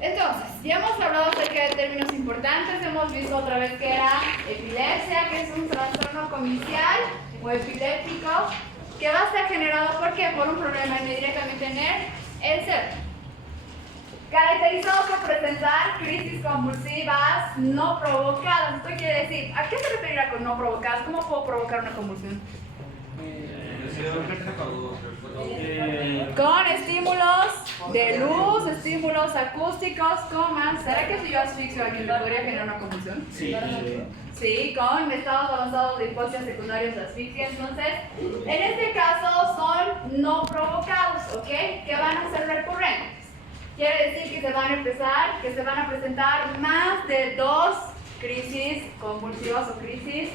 Entonces, ya hemos hablado acerca de términos importantes, hemos visto otra vez que era epilepsia, que es un trastorno comicial o epiléptico, que va a ser generado ¿por qué? Por un problema inmediatamente en el cerebro. Caracterizado por presentar crisis convulsivas no provocadas. Esto quiere decir, ¿a qué se referirá con no provocadas? ¿Cómo puedo provocar una convulsión? Con estímulos de luz, estímulos acústicos, comas. ¿Será que si yo asfixio a alguien podría generar una convulsión? Sí. Sí, con estados avanzados de hipoxia secundarios de asfixia. Entonces, en este caso son no provocados, ¿ok? Que van a ser recurrentes. Quiere decir que se van a presentar más de 2 crisis convulsivas o crisis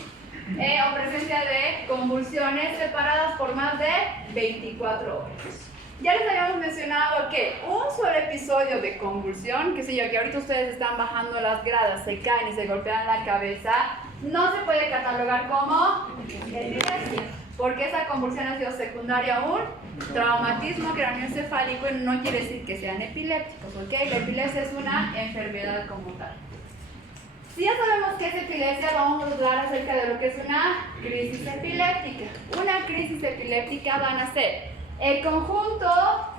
o presencia de convulsiones separadas por más de 24 horas. Ya les habíamos mencionado que un solo episodio de convulsión, que sé yo, que ahorita ustedes están bajando las gradas, se caen y se golpean la cabeza, no se puede catalogar como epilepsia, porque esa convulsión ha sido secundaria a un traumatismo craneoencefálico y no quiere decir que sean epilépticos, ¿ok? La epilepsia es una enfermedad como tal. Si ya sabemos qué es epilepsia, vamos a hablar acerca de lo que es una crisis epiléptica. Una crisis epiléptica van a ser el conjunto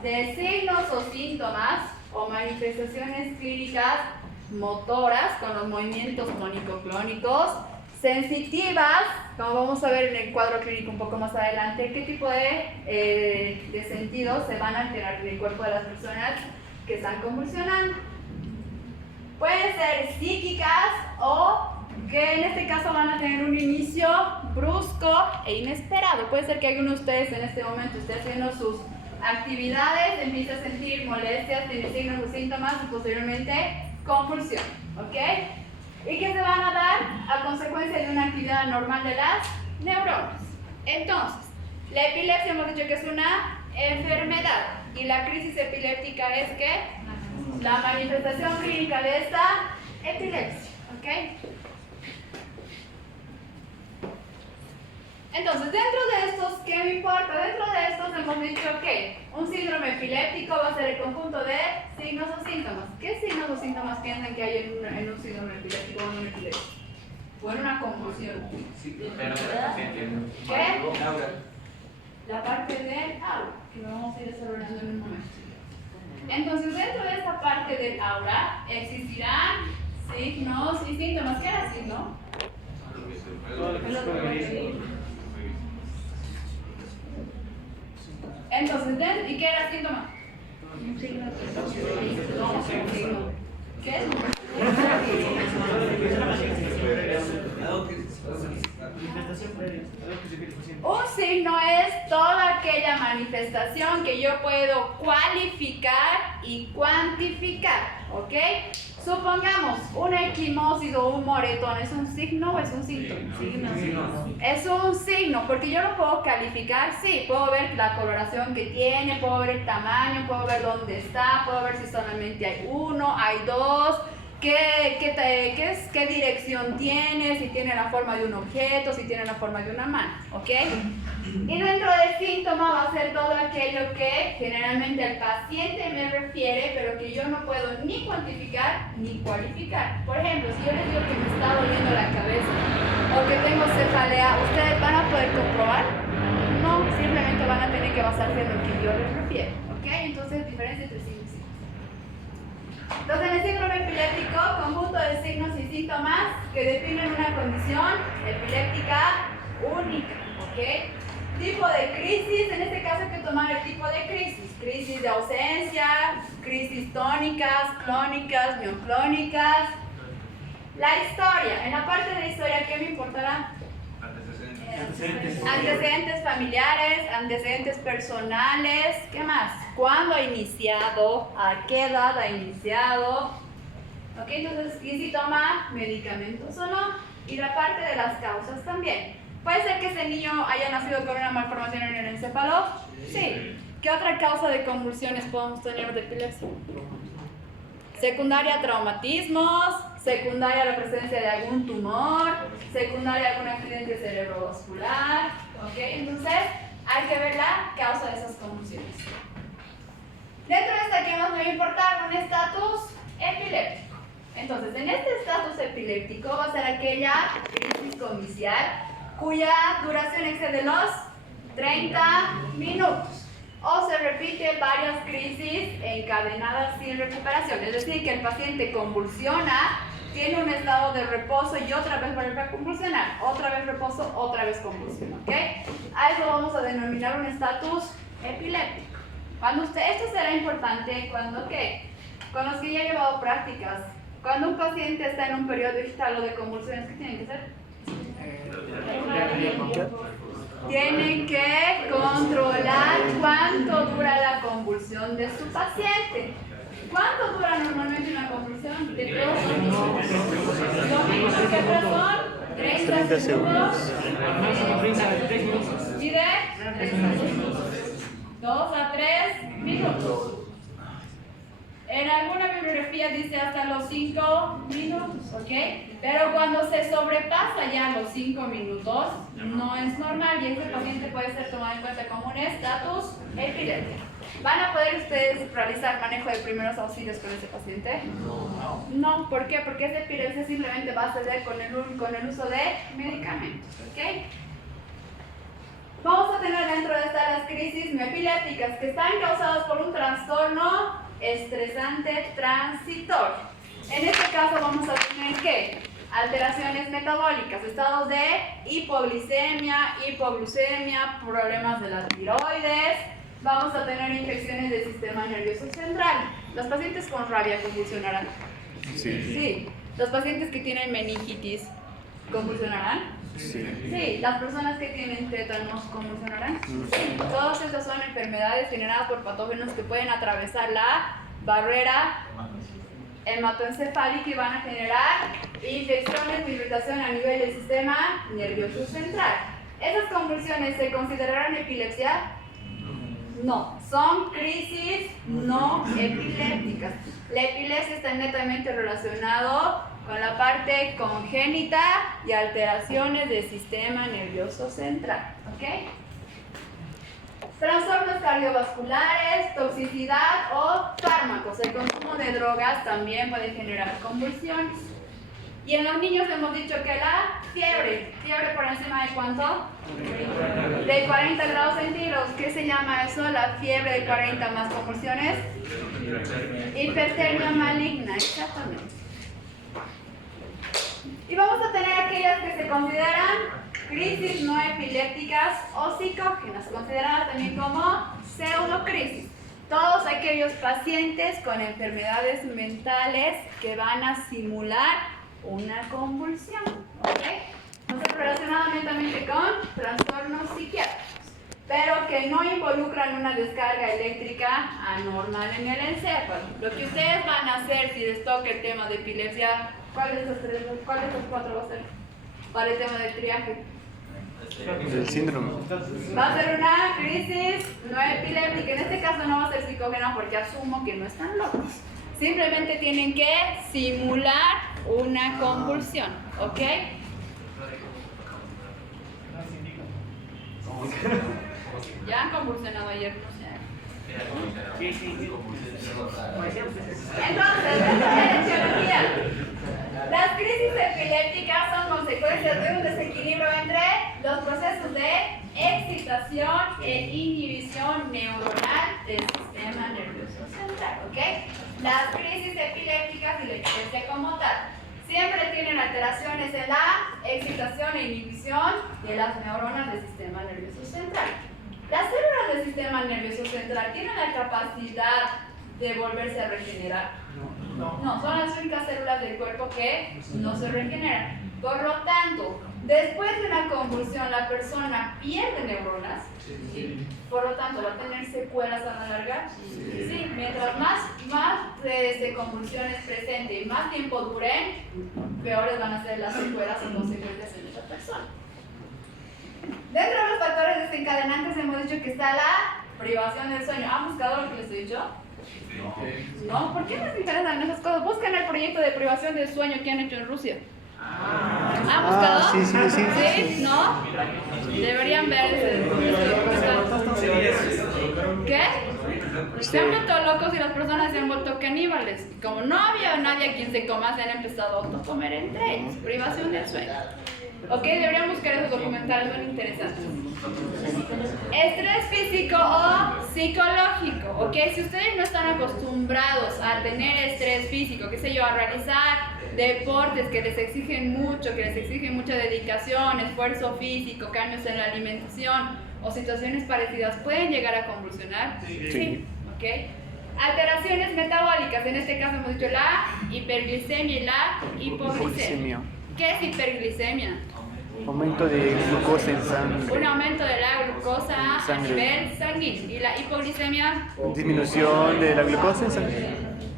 de signos o síntomas o manifestaciones clínicas motoras con los movimientos tónico-clónicos, sensitivas, como vamos a ver en el cuadro clínico un poco más adelante, qué tipo de sentidos se van a alterar en el cuerpo de las personas que están convulsionando. Pueden ser psíquicas o que en este caso van a tener un inicio brusco e inesperado. Puede ser que alguno de ustedes en este momento esté haciendo sus actividades, empiece a sentir molestias, tiene signos o síntomas y posteriormente convulsión, ¿ok? Y que se van a dar a consecuencia de una actividad normal de las neuronas. Entonces, la epilepsia hemos dicho que es una enfermedad y la crisis epiléptica es que la manifestación clínica de esta epilepsia, ¿ok? Entonces, dentro de estos, ¿qué me importa? Dentro de estos hemos dicho que un síndrome epiléptico va a ser el conjunto de signos o síntomas. ¿Qué signos o síntomas piensan que hay en un síndrome epiléptico o en una epilepsia? O en una convulsión. ¿Qué? La parte del aura, que lo vamos a ir desarrollando en un momento. Entonces, dentro de esta parte del aura existirán signos y síntomas. ¿Qué era signo? Entonces, ¿y qué era síntoma? Un signo. ¿Qué es? Un signo es toda aquella manifestación que yo puedo cualificar y cuantificar, ¿ok? Supongamos una equimosis o un moretón, ¿es un signo o es un síntoma? Es un signo, porque yo lo puedo calificar, sí, puedo ver la coloración que tiene, puedo ver el tamaño, puedo ver dónde está, puedo ver si solamente hay uno, hay dos, qué dirección tiene, si tiene la forma de un objeto, si tiene la forma de una mano, ¿ok? Y dentro del síntoma va a ser todo aquello que generalmente el paciente me refiere, pero que yo no puedo ni cuantificar ni cualificar. Por ejemplo, si yo les digo que me está doliendo la cabeza o que tengo cefalea, ¿ustedes van a poder comprobar? No, simplemente van a tener que basarse en lo que yo les refiero, ¿ok? Entonces, diferencia entre signos y síntomas. Entonces, en el síndrome epiléptico, conjunto de signos y síntomas que definen una condición epiléptica única, ¿ok? Tipo de crisis, en este caso hay que tomar el tipo de crisis. Crisis de ausencia, crisis tónicas, clónicas, mioclónicas. La historia, en la parte de la historia, ¿qué me importará? Antecedentes familiares, antecedentes personales, ¿qué más? ¿Cuándo ha iniciado? ¿A qué edad ha iniciado? ¿Ok? Entonces, ¿y si toma medicamentos o no? Y la parte de las causas también. ¿Puede ser que ese niño haya nacido con una malformación en el encéfalo? Sí. ¿Qué otra causa de convulsiones podemos tener de epilepsia? Secundaria, traumatismos. Secundaria, la presencia de algún tumor. Secundaria, algún accidente cerebrovascular. ¿Ok? Entonces, hay que ver la causa de esas convulsiones. Dentro de esta, ¿qué más me va a importar? Un estatus Entonces, en este estatus epiléptico va a ser aquella crisis comicial cuya duración excede los 30 minutos. O se repite varias crisis encadenadas sin recuperación. Es decir, que el paciente convulsiona, tiene un estado de reposo y otra vez vuelve a convulsionar. Otra vez reposo, otra vez convulsión. ¿Ok? A eso vamos a denominar un estatus epiléptico. Esto será importante cuando, ¿qué? Con los que ya he llevado prácticas. Cuando un paciente está en un periodo digital o de convulsiones, ¿qué tienen que hacer? Tienen que controlar cuánto dura la convulsión de su paciente. ¿Cuánto dura normalmente una convulsión? De 2 minutos. ¿Lo mismo que razón? 30 segundos. ¿Y de? 2 a 3 minutos. En alguna bibliografía dice hasta los 5 minutos, ¿ok? Pero cuando se sobrepasa ya los 5 minutos, no es normal y este paciente puede ser tomado en cuenta como un estatus epiléptico. ¿Van a poder ustedes realizar manejo de primeros auxilios con ese paciente? No, ¿por qué? Porque esa epilepsia simplemente va a ceder con el uso de medicamentos, ¿ok? Vamos a tener dentro de estas las crisis epilépticas que están causadas por un trastorno estresante transitorio. En este caso vamos a tener ¿qué? Alteraciones metabólicas, estados de hipoglicemia, hipoglucemia, problemas de la tiroides. Vamos a tener infecciones del sistema nervioso central. ¿Los pacientes con rabia convulsionarán? Sí. ¿Los pacientes que tienen meningitis convulsionarán? Sí. ¿Las personas que tienen tétanos convulsionarán? Sí. Todas estas son enfermedades generadas por patógenos que pueden atravesar la barrera hematoencefálica y van a generar infecciones, irritación a nivel del sistema nervioso central. ¿Esas convulsiones se considerarán epilepsia? No, son crisis no epilépticas. La epilepsia está netamente relacionado con la parte congénita y alteraciones del sistema nervioso central. ¿Ok? Trastornos cardiovasculares, toxicidad o fármacos. El consumo de drogas también puede generar convulsiones. Y en los niños hemos dicho que la fiebre por encima de ¿cuánto? De 40 grados centígrados. ¿Qué se llama eso? La fiebre de 40 más convulsiones. Hipertermia maligna, exactamente. Y vamos a tener aquellas que se consideran crisis no epilépticas o psicógenas, consideradas también como pseudocrisis. Todos aquellos pacientes con enfermedades mentales que van a simular una convulsión, ¿ok? Entonces, relacionada netamente con trastornos psiquiátricos, pero que no involucran una descarga eléctrica anormal en el encéfalo. Lo que ustedes van a hacer si les toca el tema de epilepsia, ¿cuál de estos 4 va a ser? Para el tema del triaje. El síndrome. Va a ser una crisis no epiléptica. En este caso no va a ser psicógena porque asumo que no están locos. Simplemente tienen que simular una convulsión, ¿ok? ¿Ya han convulsionado ayer? Entonces, la etiología. Las crisis epilépticas son consecuencias de un desequilibrio entre los procesos de excitación e inhibición neuronal del sistema nervioso central, ¿ok? Las crisis epilépticas y la epilepsia como tal siempre tienen alteraciones en la excitación e inhibición de las neuronas del sistema nervioso central. Las células del sistema nervioso central tienen la capacidad de volverse a regenerar. No, son las únicas células del cuerpo que no se regeneran. Por lo tanto, después de una convulsión, la persona pierde neuronas. Por lo tanto, ¿va a tener secuelas a la larga? Sí, mientras más convulsiones presente y más tiempo duren, peores van a ser las secuelas o consecuencias en esa persona. Dentro de los factores desencadenantes hemos dicho que está la privación del sueño. ¿Han buscado lo que les he dicho? No, ¿por qué les interesan esas cosas? Busquen el proyecto de privación del sueño que han hecho en Rusia. ¿Han buscado? Sí. ¿No? Deberían ver ese. ¿Qué? Se han vuelto locos y las personas se han vuelto caníbales. Y como no había nadie a quien se coma, se han empezado a autocomer entre ellos. Privación del sueño. Ok, deberían buscar esos documentales, son interesantes. Estrés físico o psicológico. Ok, si ustedes no están acostumbrados a tener estrés físico, qué sé yo, a realizar deportes que les exigen mucho, que les exigen mucha dedicación, esfuerzo físico, cambios en la alimentación o situaciones parecidas, ¿pueden llegar a convulsionar? Sí. ¿Ok? Alteraciones metabólicas, en este caso hemos dicho la hiperglicemia y la hipoglicemia. Hipoglicemia. ¿Qué es hiperglicemia? Aumento de glucosa en sangre. Un aumento de la glucosa a Sangre. nivel sanguíneo. ¿Y la hipoglicemia? Disminución de la glucosa en sangre.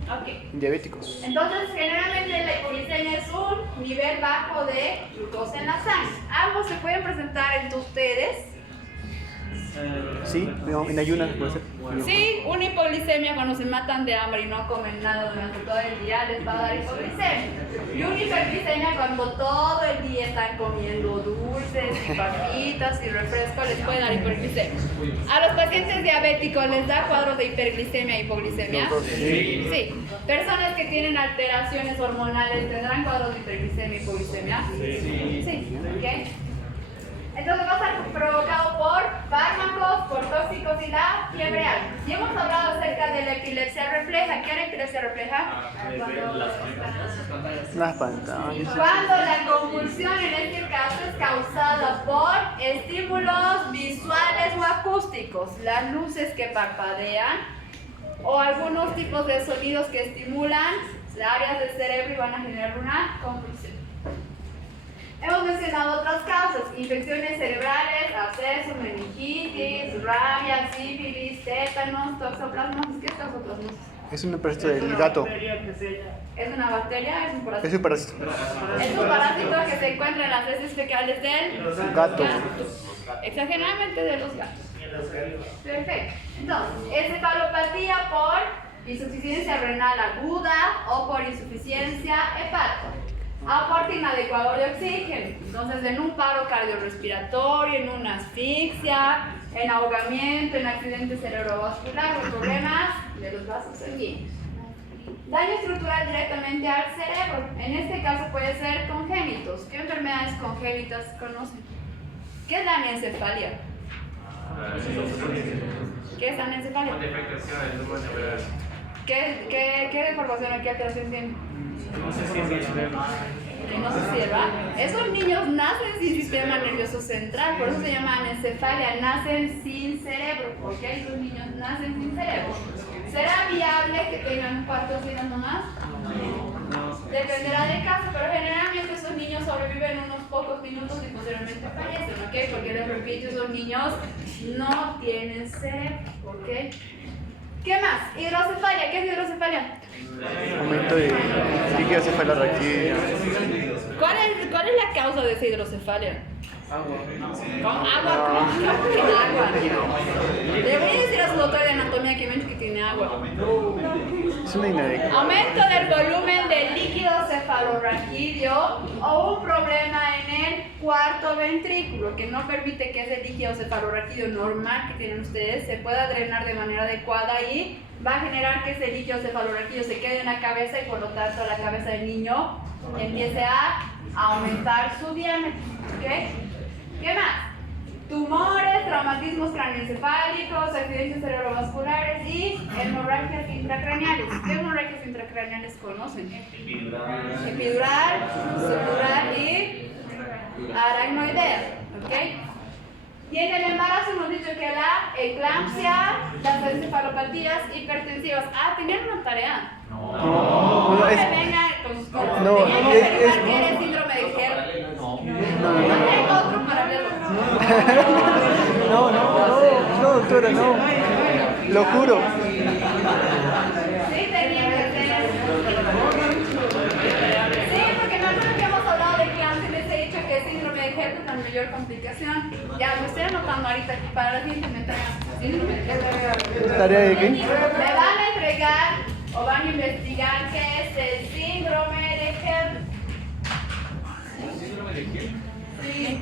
Ok. Diabéticos. Entonces, generalmente la hipoglicemia es un nivel bajo de glucosa en la sangre. Ambos se pueden presentar entre ustedes. Sí, no, en ayunas puede ser. Sí, una hipoglicemia cuando se matan de hambre y no comen nada durante todo el día les va a dar hipoglicemia. Y una hiperglicemia cuando todo el día están comiendo dulces y papitas y refrescos les puede dar hiperglicemia. ¿A los pacientes diabéticos les da cuadros de hiperglicemia e hipoglicemia? Sí. Sí. ¿Personas que tienen alteraciones hormonales tendrán cuadros de hiperglicemia e hipoglicemia? Sí. ¿Ok? Entonces va a estar provocado por fármacos, por tóxicos y la fiebre alta. Y hemos hablado acerca de la epilepsia refleja. ¿Qué es la epilepsia refleja? Las pantallas. Cuando la convulsión en este caso es causada por estímulos visuales o acústicos, las luces que parpadean o algunos tipos de sonidos que estimulan las áreas del cerebro y van a generar una convulsión. Hemos mencionado otras causas: infecciones cerebrales, abscesos, meningitis, rabia, sífilis, tétanos, toxoplasmosis. ¿Qué es toxoplasmosis? Es una parásito del gato. ¿Es una bacteria? ¿Es un parásito? Es un parásito. Es un parásito que se encuentra en las heces fecales del Gato. Exageradamente de los gatos. Perfecto. Entonces, encefalopatía por insuficiencia renal aguda o por insuficiencia hepática. Aporte inadecuado de oxígeno. Entonces, en un paro cardiorrespiratorio, en una asfixia, en ahogamiento, en accidente cerebrovascular o problemas de los vasos sanguíneos. Daño estructural directamente al cerebro. En este caso puede ser congénitos. ¿Qué enfermedades congénitas conocen? ¿Qué es la anencefalia? ¿Qué es la anencefalia? ¿Qué deformación o qué alteración tiene? Que no se cierra. Esos niños nacen sin sistema nervioso central, por eso se llama anencefalia, nacen sin cerebro, ¿ok? Esos niños nacen sin cerebro. ¿Será viable que tengan 4 días nomás? Dependerá del caso, pero generalmente esos niños sobreviven unos pocos minutos y posteriormente fallecen, ¿ok? Porque les repito, esos niños no tienen cerebro, ¿ok? ¿Qué más? Hidrocefalia. ¿Qué es hidrocefalia? Aumento de líquido cefalorraquídeo. ¿Cuál es la causa de esa hidrocefalia? Con agua. ¿Cómo que agua? Le voy a decir a su doctor de anatomía que me dice que tiene agua. Es una inadecuada. Aumento del volumen del líquido cefalorraquídeo o un problema en el cuarto ventrículo que no permite que ese líquido cefalorraquídeo normal que tienen ustedes se pueda drenar de manera adecuada y va a generar que ese líquido cefalorraquídeo se quede en la cabeza y por lo tanto la cabeza del niño empiece a aumentar su diámetro. ¿Okay? ¿Qué más? Tumores, traumatismos craneoencefálicos, accidentes cerebrovasculares y hemorragias intracraneales. ¿Qué hemorragias intracraneales conocen? Epidural, subdural y aracnoidea. ¿Ok? Y en el embarazo hemos dicho que la eclampsia, las encefalopatías hipertensivas. Ah, tenían una tarea. No, No es, me vengan con sus cosas. No, Tenían que es- averiguar qué era el síndrome de Gerd. No tengo otro paralelo. no, doctora, no. Lo juro. Sí, tenía que ser. Sí, porque no es que hemos hablado de eclampsia y les he dicho que el síndrome de Gerd es la mayor complicación. Ya, me estoy anotando ahorita aquí para la siguiente me entregan síndrome de Gerd. ¿Tarea de qué? Me van a entregar o van a investigar qué es el síndrome de Gerd. ¿Síndrome de Gerd? Sí.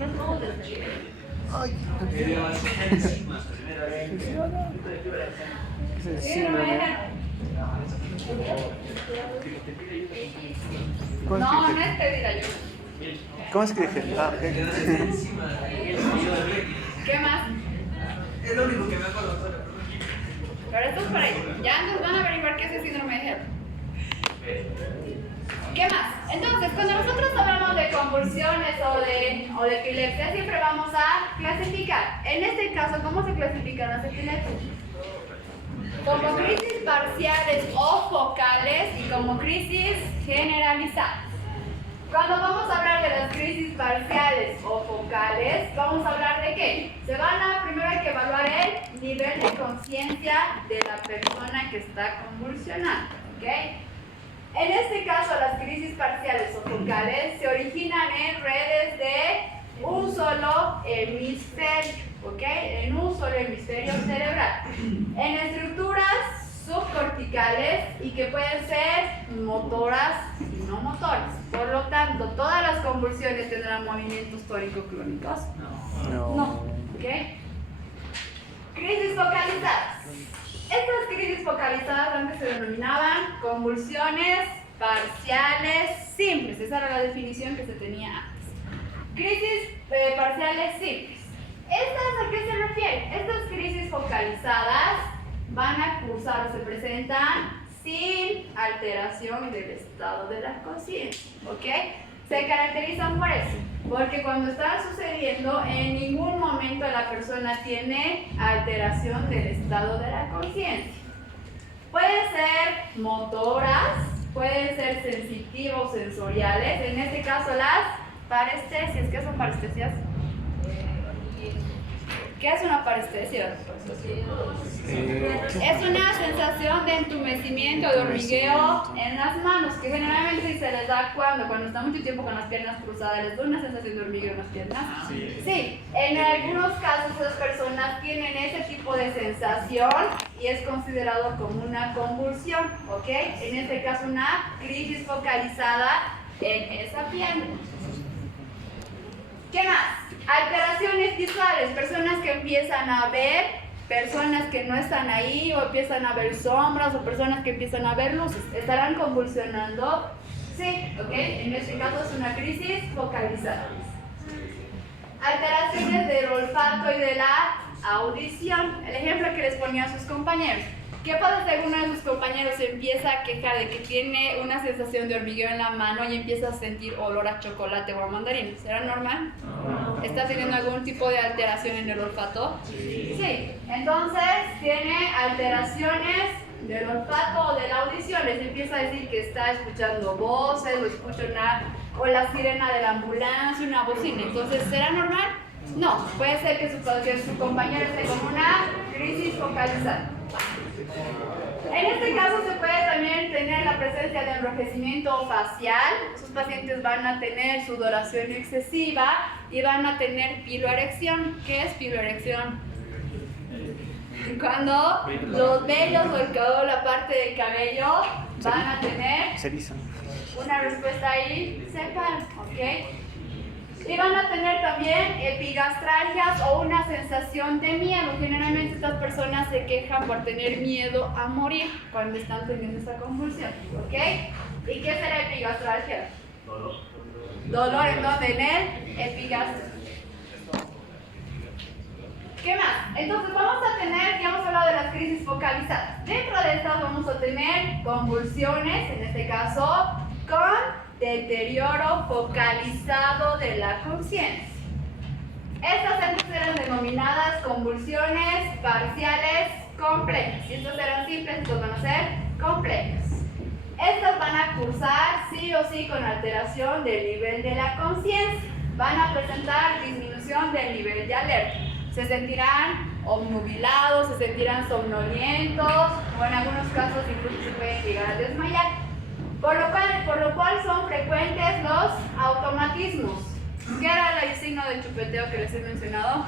Ay. es el Síndrome de síndrome. Henry. ¿Cómo No, es no que es pedir ayuda. ¿Cómo es que dije? Ah, ok. ¿Qué más? Es lo único que me acuerdo. Pero esto es por ahí. Ya nos van a averiguar qué es el síndrome de Henry. ¿Qué más? Entonces, cuando nosotros hablamos de convulsiones o de epilepsia, siempre vamos a clasificar. En este caso, ¿cómo se clasifican las epilepsias? Como crisis parciales o focales y como crisis generalizadas. Cuando vamos a hablar de las crisis parciales o focales, vamos a hablar de qué? Primero hay que evaluar el nivel de conciencia de la persona que está convulsionando, ¿ok? En este caso, las crisis parciales o focales se originan en redes de un solo hemisferio, ¿ok? En un solo hemisferio cerebral. En estructuras subcorticales y que pueden ser motoras y no motoras. Por lo tanto, ¿todas las convulsiones tendrán movimientos tórico-clónicos? No. ¿Ok? Crisis focalizadas. Estas crisis focalizadas antes se denominaban convulsiones parciales simples. Esa era la definición que se tenía antes. Crisis parciales simples. ¿Estas a qué se refieren? Estas crisis focalizadas van a cursar o se presentan sin alteración del estado de la conciencia, ¿ok? Se caracterizan por eso, porque cuando están sucediendo en ningún momento la persona tiene alteración del estado de la conciencia. Pueden ser motoras, pueden ser sensitivos sensoriales, en este caso las parestesias. ¿Qué son parestesias? ¿Qué es una parestesia? Es una sensación de entumecimiento, de hormigueo en las manos, que generalmente se les da cuando está mucho tiempo con las piernas cruzadas. ¿Les da una sensación de hormigueo en las piernas? Sí. En algunos casos esas personas tienen ese tipo de sensación y es considerado como una convulsión, ¿ok? En este caso una crisis focalizada en esa pierna. ¿Qué más? Alteraciones visuales, personas que empiezan a ver, personas que no están ahí, o empiezan a ver sombras, o personas que empiezan a ver luces. ¿Estarán convulsionando? Sí, ¿ok? En este caso es una crisis focalizada. Alteraciones del olfato y de la audición. El ejemplo que les ponía a sus compañeros. ¿Qué pasa si alguno de sus compañeros se empieza a quejar de que tiene una sensación de hormigueo en la mano y empieza a sentir olor a chocolate o a mandarina? ¿Será normal? ¿Está teniendo algún tipo de alteración en el olfato? Sí. Entonces tiene alteraciones del olfato o de la audición. Les empieza a decir que está escuchando voces o escucha o la sirena de la ambulancia, una bocina. Entonces, ¿será normal? No. Puede ser que su compañero esté con una crisis focalizada. En este caso se puede también tener la presencia de enrojecimiento facial. Sus pacientes van a tener sudoración excesiva y van a tener piloerección. ¿Qué es piloerección? Cuando los vellos o la parte del cabello van a tener una respuesta ahí seca, ¿ok? Y van a tener también epigastralgias o una sensación de miedo. Generalmente estas personas se quejan por tener miedo a morir cuando están teniendo esta convulsión, ¿ok? ¿Y qué será epigastralgia? Dolor en donde en el epigastrio. ¿Qué más? Entonces vamos a tener, ya hemos hablado de las crisis focalizadas. Dentro de estas vamos a tener convulsiones, en este caso, con deterioro focalizado de la conciencia. Estas antes eran denominadas convulsiones parciales complejas. Si estas eran simples, estas van a ser complejas. Estas van a cursar sí o sí con alteración del nivel de la conciencia. Van a presentar disminución del nivel de alerta. Se sentirán obnubilados, se sentirán somnolientos o en algunos casos incluso se pueden llegar a desmayar. Por lo cual son frecuentes los automatismos. ¿Qué era el signo de chupeteo que les he mencionado?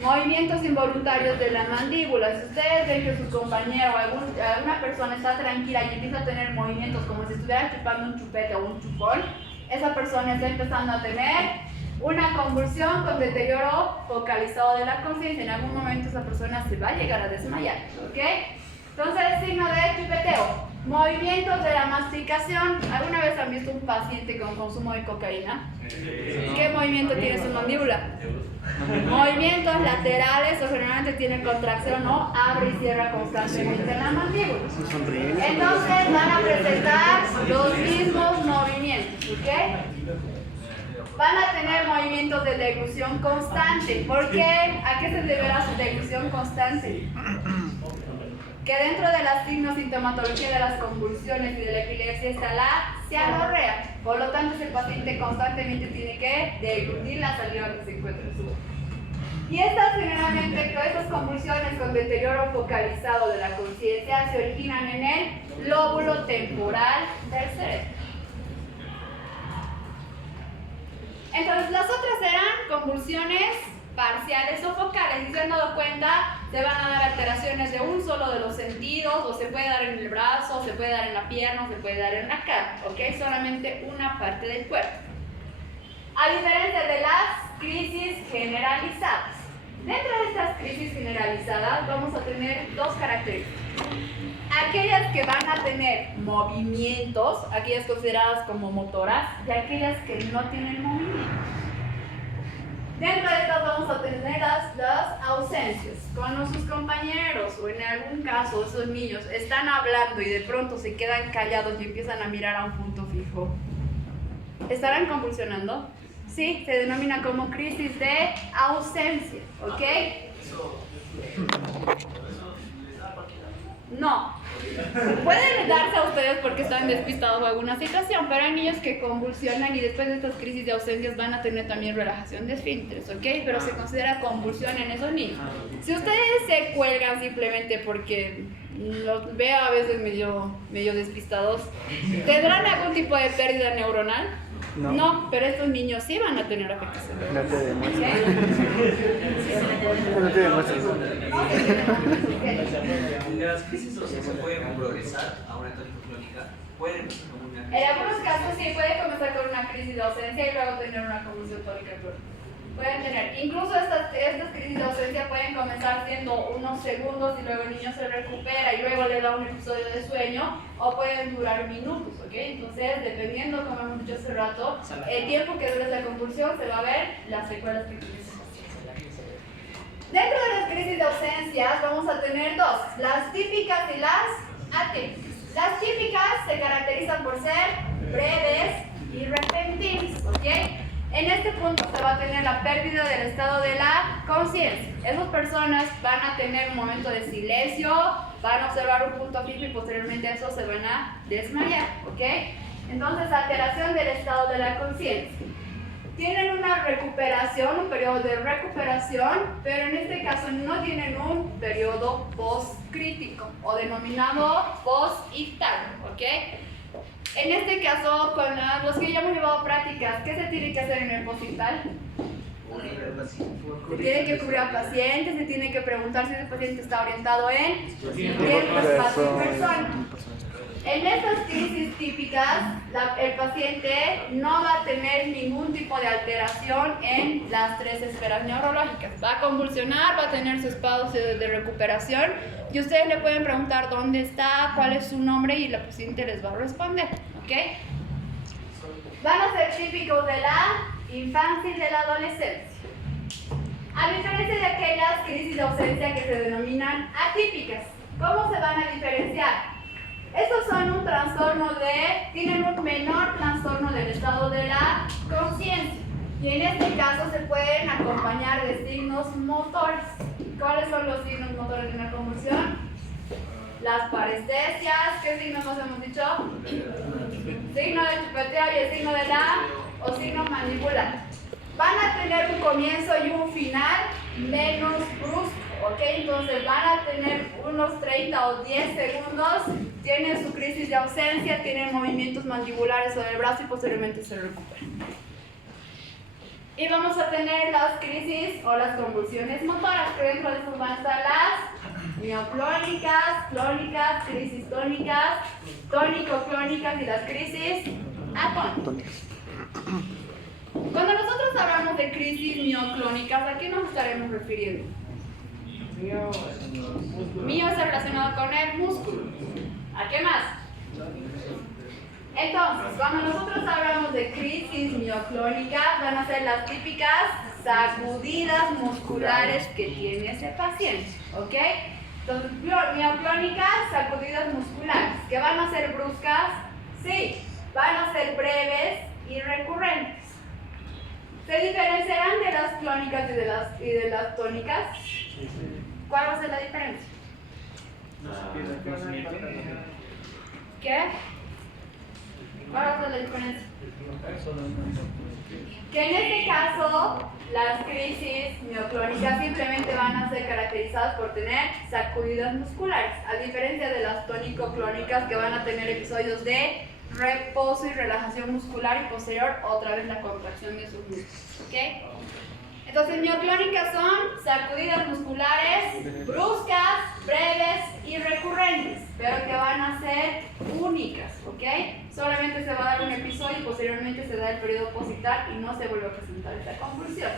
Movimientos involuntarios de la mandíbula. Si ustedes ven que su compañero o alguna persona está tranquila y empieza a tener movimientos como si estuviera chupando un chupete o un chupón, esa persona está empezando a tener una convulsión con deterioro focalizado de la conciencia. En algún momento esa persona se va a llegar a desmayar, ¿ok? Entonces, signo de chupeteo. Movimientos de la masticación. ¿Alguna vez han visto un paciente con consumo de cocaína? ¿Qué movimiento tiene su mandíbula? Movimientos laterales o generalmente tiene contracción o abre y cierra constantemente la mandíbula. Entonces van a presentar los mismos movimientos, ¿ok? Van a tener movimientos de deglución constante. ¿Por qué? ¿A qué se deberá su deglución constante? Que dentro de la signo-sintomatología de las convulsiones y de la epilepsia está la cianorrea. Por lo tanto, el paciente constantemente tiene que deglutir la saliva que se encuentra en su boca. Y estas convulsiones con deterioro focalizado de la conciencia se originan en el lóbulo temporal del cerebro. Entonces, las otras eran convulsiones parciales o focales. Si se han dado cuenta, se van a dar alteraciones de un solo de los sentidos, o se puede dar en el brazo, se puede dar en la pierna, o se puede dar en la cara, ¿ok? Solamente una parte del cuerpo. A diferencia de las crisis generalizadas. Dentro de estas crisis generalizadas vamos a tener dos características. Aquellas que van a tener movimientos, aquellas consideradas como motoras, y aquellas que no tienen movimiento. Dentro de estas vamos a tener las ausencias. Cuando sus compañeros o en algún caso esos niños están hablando y de pronto se quedan callados y empiezan a mirar a un punto fijo, ¿estarán convulsionando? Sí, se denomina como crisis de ausencia, ¿ok? No. Pueden darse a ustedes porque están despistados o alguna situación, pero hay niños que convulsionan y después de estas crisis de ausencias van a tener también relajación de esfínteres, ¿ok? Pero se considera convulsión en esos niños. Si ustedes se cuelgan simplemente porque los veo a veces medio despistados, ¿tendrán algún tipo de pérdida neuronal? No, pero estos niños sí van a tener afectación. No te demuestro. ¿Okay? No te demuestro. Las crisis sociales se pueden progresar a una tónica clónica. Pueden empezar como una crisis. En algunos casos sí puede comenzar con una crisis de ausencia y luego tener una convulsión tónica crónica. Pueden tener, incluso estas crisis de ausencia pueden comenzar siendo unos segundos y luego el niño se recupera y luego le da un episodio de sueño, o pueden durar minutos, ¿ok? Entonces, dependiendo, como hemos dicho hace rato, el tiempo que dure esa convulsión, se va a ver las secuelas que tiene ese paciente. Dentro de las crisis de ausencias vamos a tener dos, las típicas y las atípicas. Las típicas se caracterizan por ser breves y repentinas, ¿ok? En este punto se va a tener la pérdida del estado de la conciencia. Esas personas van a tener un momento de silencio, van a observar un punto fijo y posteriormente a eso se van a desmayar, ¿ok? Entonces, alteración del estado de la conciencia. Tienen una recuperación, un periodo de recuperación, pero en este caso no tienen un periodo post-crítico o denominado post-ictal, ¿ok? En este caso, con los que ya hemos llevado prácticas, ¿qué se tiene que hacer en el post-ictal? Se tiene que cubrir al paciente, se tiene que preguntar si el paciente está orientado en tiempo, espacio y persona. En estas crisis típicas, el paciente no va a tener ningún tipo de alteración en las tres esferas neurológicas. Va a convulsionar, va a tener su espacio de recuperación y ustedes le pueden preguntar dónde está, cuál es su nombre y el paciente les va a responder, ¿ok? Van a ser típicos de la infancia y de la adolescencia. A diferencia de aquellas crisis de ausencia que se denominan atípicas, ¿cómo se van a diferenciar? Estos son un trastorno tienen un menor trastorno del estado de la conciencia y en este caso se pueden acompañar de signos motores. ¿Cuáles son los signos motores de una convulsión? Las parestesias. ¿Qué signos nos hemos dicho? Signo de chupeteo y el signo de o signo mandibular. Van a tener un comienzo y un final menos brusco, ¿ok? Entonces van a tener unos 30 o 10 segundos, tienen su crisis de ausencia, tienen movimientos mandibulares sobre el brazo y posteriormente se recuperan. Y vamos a tener las crisis o las convulsiones motoras, que dentro de eso van a estar las mioclónicas, clónicas, crisis tónicas, tónico-clónicas y las crisis atónicas. Cuando nosotros hablamos de crisis mioclónicas, ¿a qué nos estaremos refiriendo? Mio está relacionado con el músculo. ¿A qué más? Entonces, cuando nosotros hablamos de crisis mioclónicas, van a ser las típicas sacudidas musculares que tiene ese paciente, ¿ok? Entonces, mioclónicas, sacudidas musculares, que van a ser bruscas, sí, van a ser breves y recurrentes. ¿Se diferenciarán de las clónicas y de las tónicas? ¿Cuál va a ser la diferencia? ¿Qué? ¿Cuál va a ser la diferencia? Que en este caso, las crisis mioclónicas simplemente van a ser caracterizadas por tener sacudidas musculares, a diferencia de las tónico-clónicas que van a tener episodios de reposo y relajación muscular y posterior otra vez la contracción de sus músculos, ¿ok? Entonces, mioclónicas son sacudidas musculares bruscas, breves y recurrentes, pero que van a ser únicas, ¿ok? Solamente se va a dar un episodio y posteriormente se da el periodo positral y no se vuelve a presentar esta convulsión.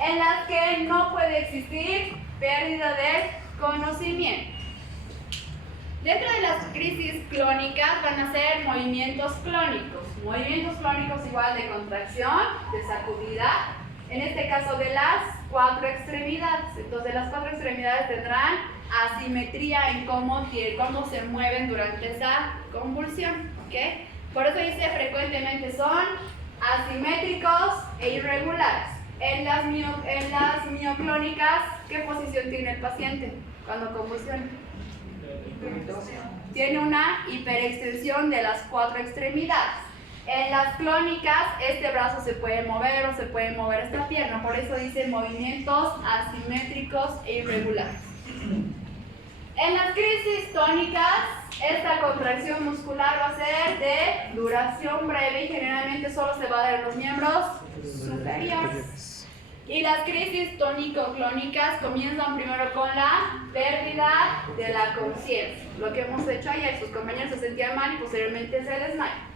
En las que no puede existir pérdida de conocimiento. Dentro de las crisis clónicas van a ser movimientos clónicos. Movimientos clónicos igual de contracción, de sacudida, en este caso de las cuatro extremidades. Entonces las cuatro extremidades tendrán asimetría en cómo se mueven durante esa convulsión, ¿ok? Por eso dice frecuentemente son asimétricos e irregulares. En las mioclónicas, ¿qué posición tiene el paciente cuando convulsiona? Tiene una hiperextensión de las cuatro extremidades. En las clónicas, este brazo se puede mover o se puede mover esta pierna, por eso dice movimientos asimétricos e irregulares. En las crisis tónicas, esta contracción muscular va a ser de duración breve y generalmente solo se va a dar en los miembros superiores. Y las crisis tónico-clónicas comienzan primero con la pérdida de la conciencia. Lo que hemos hecho ayer, sus compañeros se sentían mal y posteriormente se desmayan.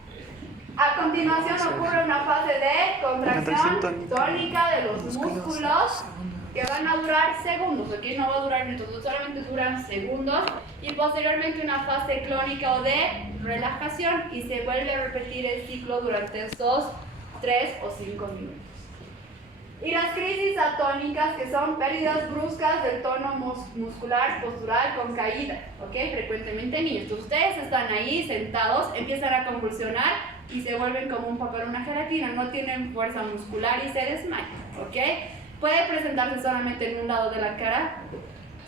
A continuación ocurre una fase de contracción tónica de los músculos que van a durar segundos, aquí no va a durar minutos, solamente duran segundos, y posteriormente una fase clónica o de relajación y se vuelve a repetir el ciclo durante estos 3 o 5 minutos. Y las crisis atónicas, que son pérdidas bruscas del tono muscular postural con caída, ¿ok? Frecuentemente en niños. Entonces ustedes están ahí sentados, empiezan a convulsionar y se vuelven como un papel, una gelatina, no tienen fuerza muscular y se desmayan, ¿ok? ¿Puede presentarse solamente en un lado de la cara?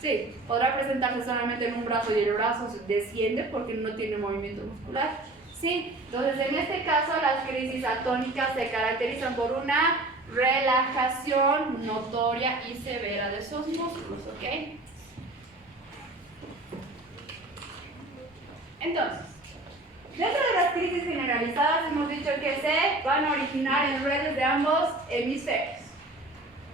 Sí. ¿Podrá presentarse solamente en un brazo y el brazo desciende porque no tiene movimiento muscular? Sí. Entonces, en este caso, las crisis atónicas se caracterizan por una relajación notoria y severa de esos músculos, ¿ok? Entonces, dentro de las crisis generalizadas hemos dicho que se van a originar en redes de ambos hemisferios.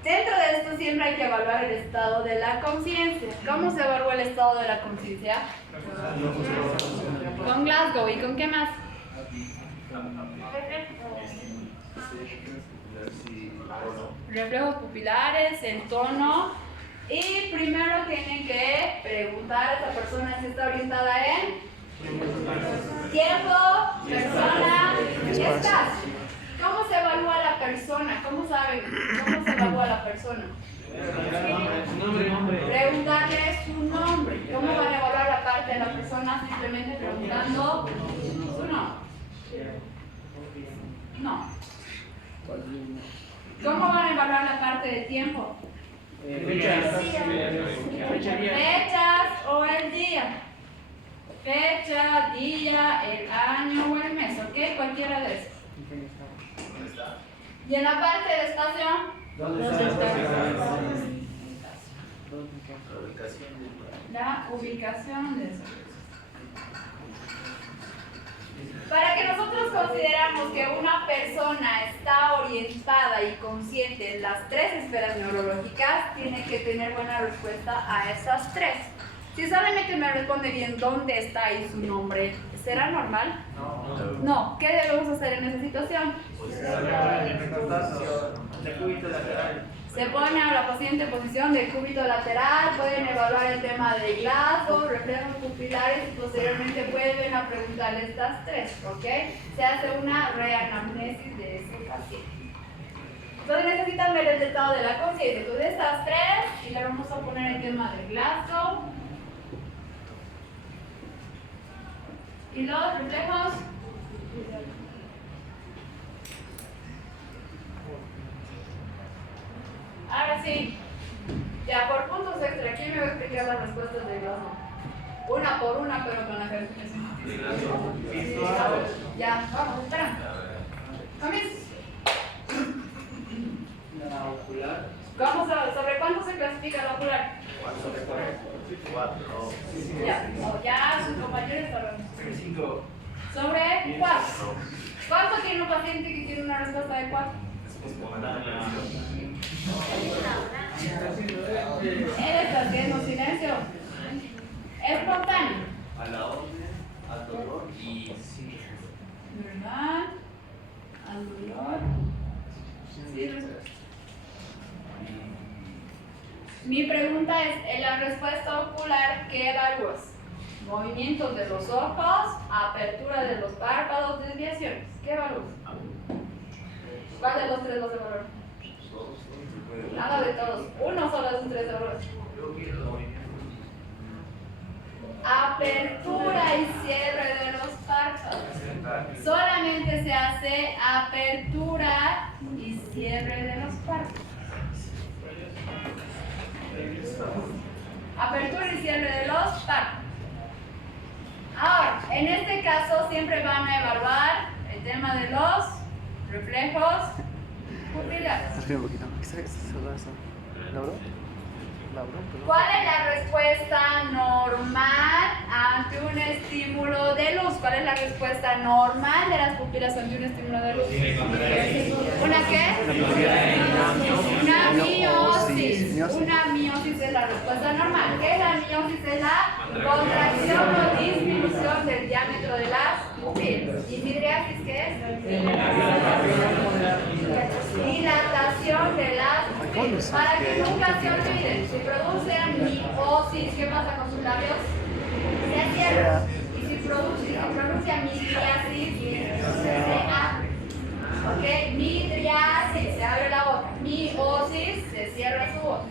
Dentro de esto siempre hay que evaluar el estado de la conciencia. ¿Cómo se evalúa el estado de la conciencia? Con Glasgow. ¿Y con qué más? Reflejos pupilares, el tono. Y primero tienen que preguntar a esa persona si está orientada en tiempo, persona, espacio. ¿Cómo se evalúa la persona? ¿Cómo saben? ¿Cómo se evalúa la persona? Preguntarle su nombre. ¿Cómo van a evaluar la parte de la persona? Simplemente preguntando su nombre. No. ¿Cómo van a evaluar la parte de tiempo? Fechas o el día. Fecha, día, el año o el mes, ¿ok? Cualquiera de esos. ¿Y en la parte de espacio? ¿Dónde está? La ubicación de eso. Para que nosotros consideramos que una persona está orientada y consciente en las 3 esferas neurológicas, tiene que tener buena respuesta a esas 3. Si solamente me responde bien dónde está ahí su nombre, ¿será normal? No. ¿Qué debemos hacer en esa situación? Se pone a la paciente en posición de cúbito lateral, pueden evaluar el tema de Glasgow, reflejos pupilares y posteriormente vuelven a preguntarle estas tres, ¿ok? Se hace una reanamnesis de ese paciente. Entonces necesitan ver el estado de la conciencia. Entonces estas tres, y le vamos a poner el tema de Glasgow. Y los reflejos. Ahora sí, ya por puntos extra, aquí me voy a explicar las respuestas de Glasgow. Una por una, pero con la calificación. Ya, vamos, espera. Comienza. La ocular. ¿Sobre cuánto se clasifica la ocular? 4. Ya, sus compañeros saben. 5. Sobre 4. ¿Cuánto tiene un paciente que tiene una respuesta de 4? Él está haciendo silencio. Espontáneo. A la orden, al dolor y sí. ¿Verdad? Al dolor. Sí, respuesta. Mi pregunta es, en la respuesta ocular, ¿qué evalúas? Movimientos de los ojos, apertura de los párpados, desviaciones. ¿Qué evalúas? ¿Cuál de los tres los evalúas? Nada de todos. Uno solo de esos tres evalúas. Apertura y cierre de los párpados. Solamente se hace apertura y cierre de los párpados. Apertura y cierre de los párpados. Ahora, en este caso siempre van a evaluar el tema de los reflejos pupilares. Respira un poquito. ¿Qué sabes? ¿Lauro? ¿Cuál es la respuesta normal ante un estímulo de luz? ¿Cuál es la respuesta normal de las pupilas ante un estímulo de luz? ¿Una qué? Una miosis. Una miosis es la respuesta normal. ¿Qué es la miosis? Es la contracción o disminución del diámetro de las pupilas. ¿Y midriasis qué es? Dilatación de las pupilas. Para que nunca se olviden, si producen miosis, ¿qué pasa con sus labios? Se cierran. Y si pronuncia midriasis, se abre. ¿Ok? Midriasis, se abre la boca. Miosis, se cierra su boca.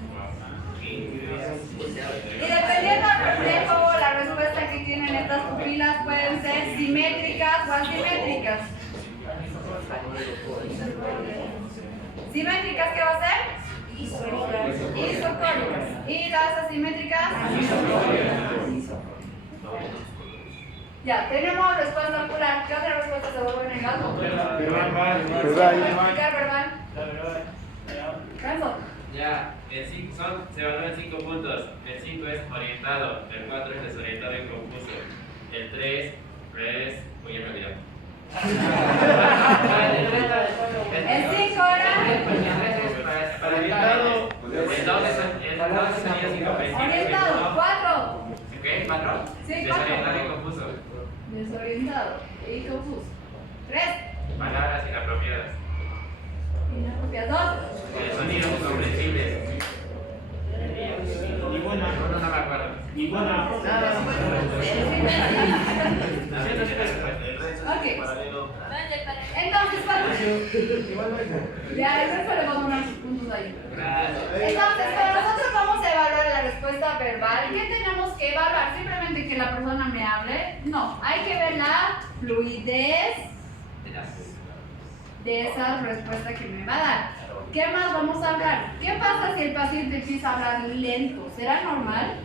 Y dependiendo del reflejo, la respuesta que tienen estas pupilas pueden ser simétricas o asimétricas. ¿Simétricas qué va a ser? Isocónicas. ¿Y las asimétricas? Ya, tenemos respuesta ocular. ¿Qué otra respuesta se vuelve en el gato? Verbal. Explicar verbal. Renzo. Ya, se evalúan 5 puntos. El 5 es orientado, el 4 es desorientado y confuso. El 3 es. Uy, ya me olvidé. El 5 era Para orientado. El 2 sería incomprensible. orientado. 4. ¿Ok? 4. Sí, Desorientado 4. y confuso. Desorientado y confuso. 3. Palabras inapropiadas. Inapropiadas. 2. Sonidos incomprensibles. Ninguna. No me acuerdo. Ninguna. Ok. Entonces, ya, eso le vamos a poner sus puntos ahí. Entonces, pero nosotros vamos a evaluar la respuesta verbal. ¿Qué tenemos que evaluar? Simplemente que la persona me hable. No, hay que ver la fluidez de esa respuesta que me va a dar. ¿Qué más vamos a hablar? ¿Qué pasa si el paciente empieza a hablar lento? ¿Será normal?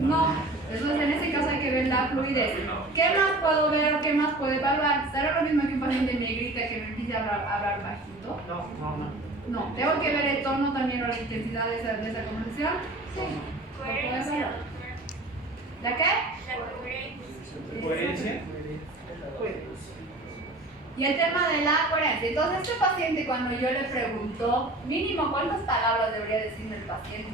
No. Entonces, en ese caso hay que ver la fluidez. ¿Qué más puedo ver o qué más puedo evaluar? ¿Será lo mismo que un paciente me grita que me empiece a hablar bajito? No. ¿Tengo que ver el tono también o la intensidad de esa conversación? Sí. Coherencia. ¿La qué? La coherencia. Coherencia. Y el tema de la coherencia. Entonces, este paciente, cuando yo le pregunto, mínimo, ¿cuántas palabras debería decirme el paciente?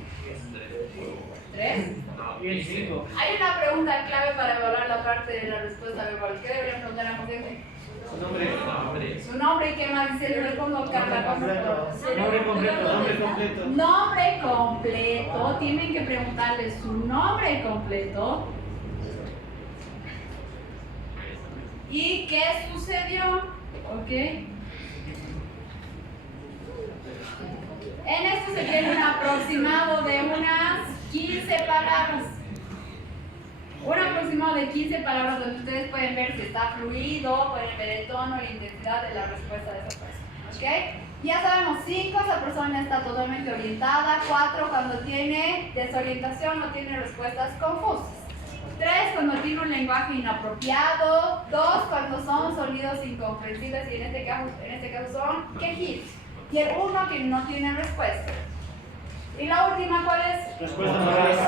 3. No, Y el 15. 5. Hay una pregunta clave para evaluar la parte de la respuesta verbal. ¿Qué deberían preguntar a la gente? Su nombre. Nombre. Su nombre y qué más dice el respondo, Carla. Nombre completo. Nombre completo. Nombre completo. Tienen que preguntarle su nombre completo. ¿Y qué sucedió? ¿Ok? En esto se tiene un aproximado de unas 15 palabras. Un aproximado de 15 palabras donde ustedes pueden ver si está fluido, pueden ver el tono y la intensidad de la respuesta de esa persona. ¿Ok? Ya sabemos, 5, esa persona está totalmente orientada. 4, cuando tiene desorientación o tiene respuestas confusas. 3, cuando tiene un lenguaje inapropiado. 2, cuando son sonidos incomprensibles y en este caso son quejidos. Y el 1 que no tiene respuesta. Y la última, ¿cuál es? Respuesta motriz.